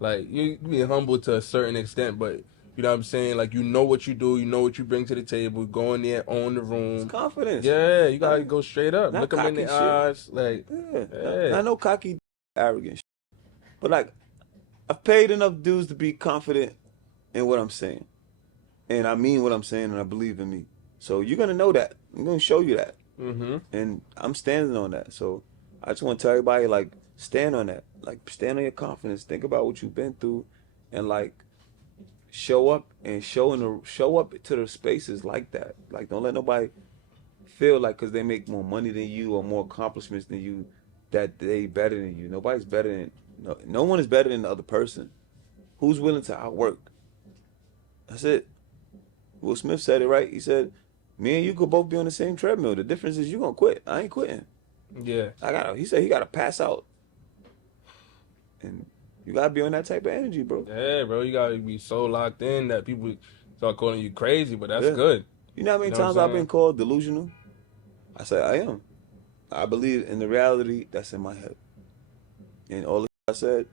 like you being humble to a certain extent, but you know what I'm saying? Like, you know what you do, you know what you bring to the table, go in there, own the room. It's confidence. Yeah, you gotta go straight up. Look them in the eyes. Like, not no cocky, arrogant shit. But like, I've paid enough dues to be confident in what I'm saying. And I mean what I'm saying, and I believe in me. So you're gonna know that. I'm gonna show you that. And I'm standing on that. So I just want to tell everybody, like, stand on that. Like, stand on your confidence. Think about what you've been through, and like, show up and show up to the spaces like that. Like, don't let nobody feel like because they make more money than you or more accomplishments than you that they better than you. Nobody's better than no one is better than the other person. Who's willing to outwork? That's it. Will Smith said it right. He said, me and you could both be on the same treadmill. The difference is you gonna quit. I ain't quitting. Yeah. He said he gotta pass out. And you gotta be on that type of energy, bro. Yeah, bro. You gotta be so locked in that people start calling you crazy, but that's good. You know how many times I've been called delusional? I say I am. I believe in the reality that's in my head. And all the I said,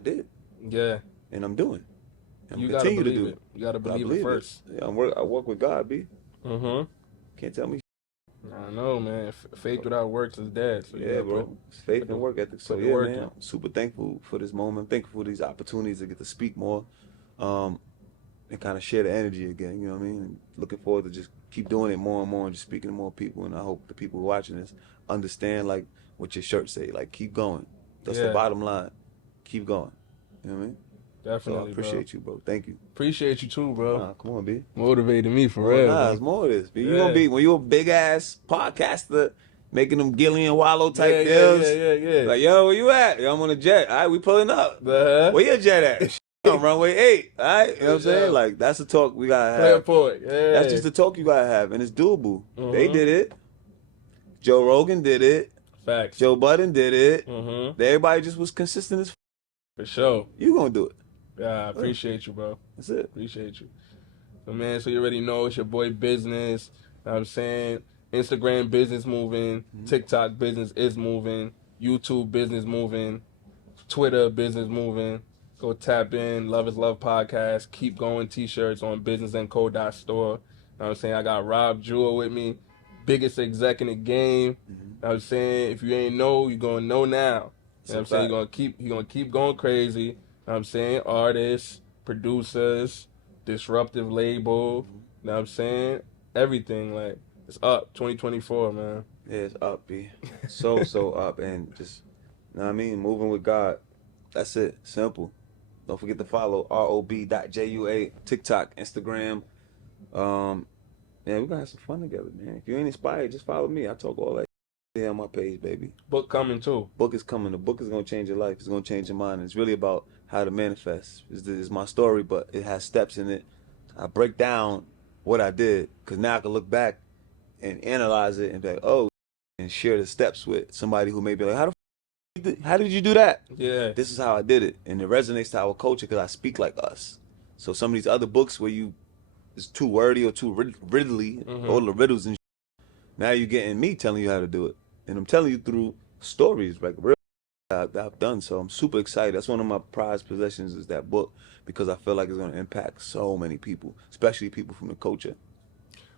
I did. Yeah. And I'm doing. I'm You gotta continue to believe do. it. You gotta I believe it first. Yeah, I work with God, B. Mm-hmm. Can't tell me. I know, man. Faith without works is dead. So Yeah, bro. It's faith and work ethic. So put the yeah, work man. in. I'm super thankful for this moment. I'm thankful for these opportunities to get to speak more, and kind of share the energy again. You know what I mean? And looking forward to just keep doing it more and more and just speaking to more people. And I hope the people watching this understand like what your shirt say. Like keep going. That's the bottom line. Keep going. You know what I mean? Definitely, so I appreciate you, bro. Thank you. Appreciate you too, bro. Nah, come on, B. Motivated me for real. Nah, Man. it's more of this. B. Yeah. You gonna be when you a big ass podcaster making them Gillian Wallow type Yeah, deals. yeah. Like, yo, where you at? Yo, I'm on a jet. All right, we pulling up. Uh-huh. Where your jet at? On runway 8. All right, you know what I'm saying? Like that's the talk we gotta have. Yeah. That's just the talk you gotta have, and it's doable. They did it. Joe Rogan did it. Facts. Joe Budden did it. Everybody just was consistent as. For sure. You gonna do it. Yeah, I appreciate you, bro. That's it. Appreciate you. So, man, so you already know it's your boy Business. You know what I'm saying? Instagram business moving. TikTok business is moving. YouTube business moving. Twitter business moving. Go tap in. Love is Love podcast. Keep going t-shirts on businessandco.store. You know what I'm saying? I got Rob Jewell with me. Biggest exec in the game. You know what I'm saying? If you ain't know, you're going to know now. You know what I'm saying? You're gonna keep going crazy. You know what I'm saying? Artists, producers, disruptive label. You know what I'm saying? Everything. Like, it's up. 2024, man. Yeah, it's up, B. So up. And just, you know what I mean? Moving with God. That's it. Simple. Don't forget to follow rob.jua, TikTok, Instagram. Man, we're gonna have some fun together, man. If you ain't inspired, just follow me. I talk all that on my page, baby. Book coming too. Book is coming. The book is gonna change your life. It's gonna change your mind. It's really about how to manifest. It's my story, but it has steps in it. I break down what I did, because now I can look back and analyze it and be like, oh, and share the steps with somebody who may be like, how did you do that? Yeah. This is how I did it. And it resonates to our culture because I speak like us. So some of these other books where it's too wordy or too riddly, all the riddles and now you're getting me telling you how to do it. And I'm telling you through stories, like real I've done. So I'm super excited. That's one of my prized possessions is that book, because I feel like it's going to impact so many people, especially people from the culture.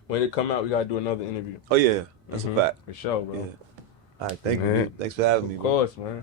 When it come out, we got to do another interview. Oh, yeah. That's a fact. For sure, bro. Yeah. All right. Thank you. Thanks for having me. Of course, man.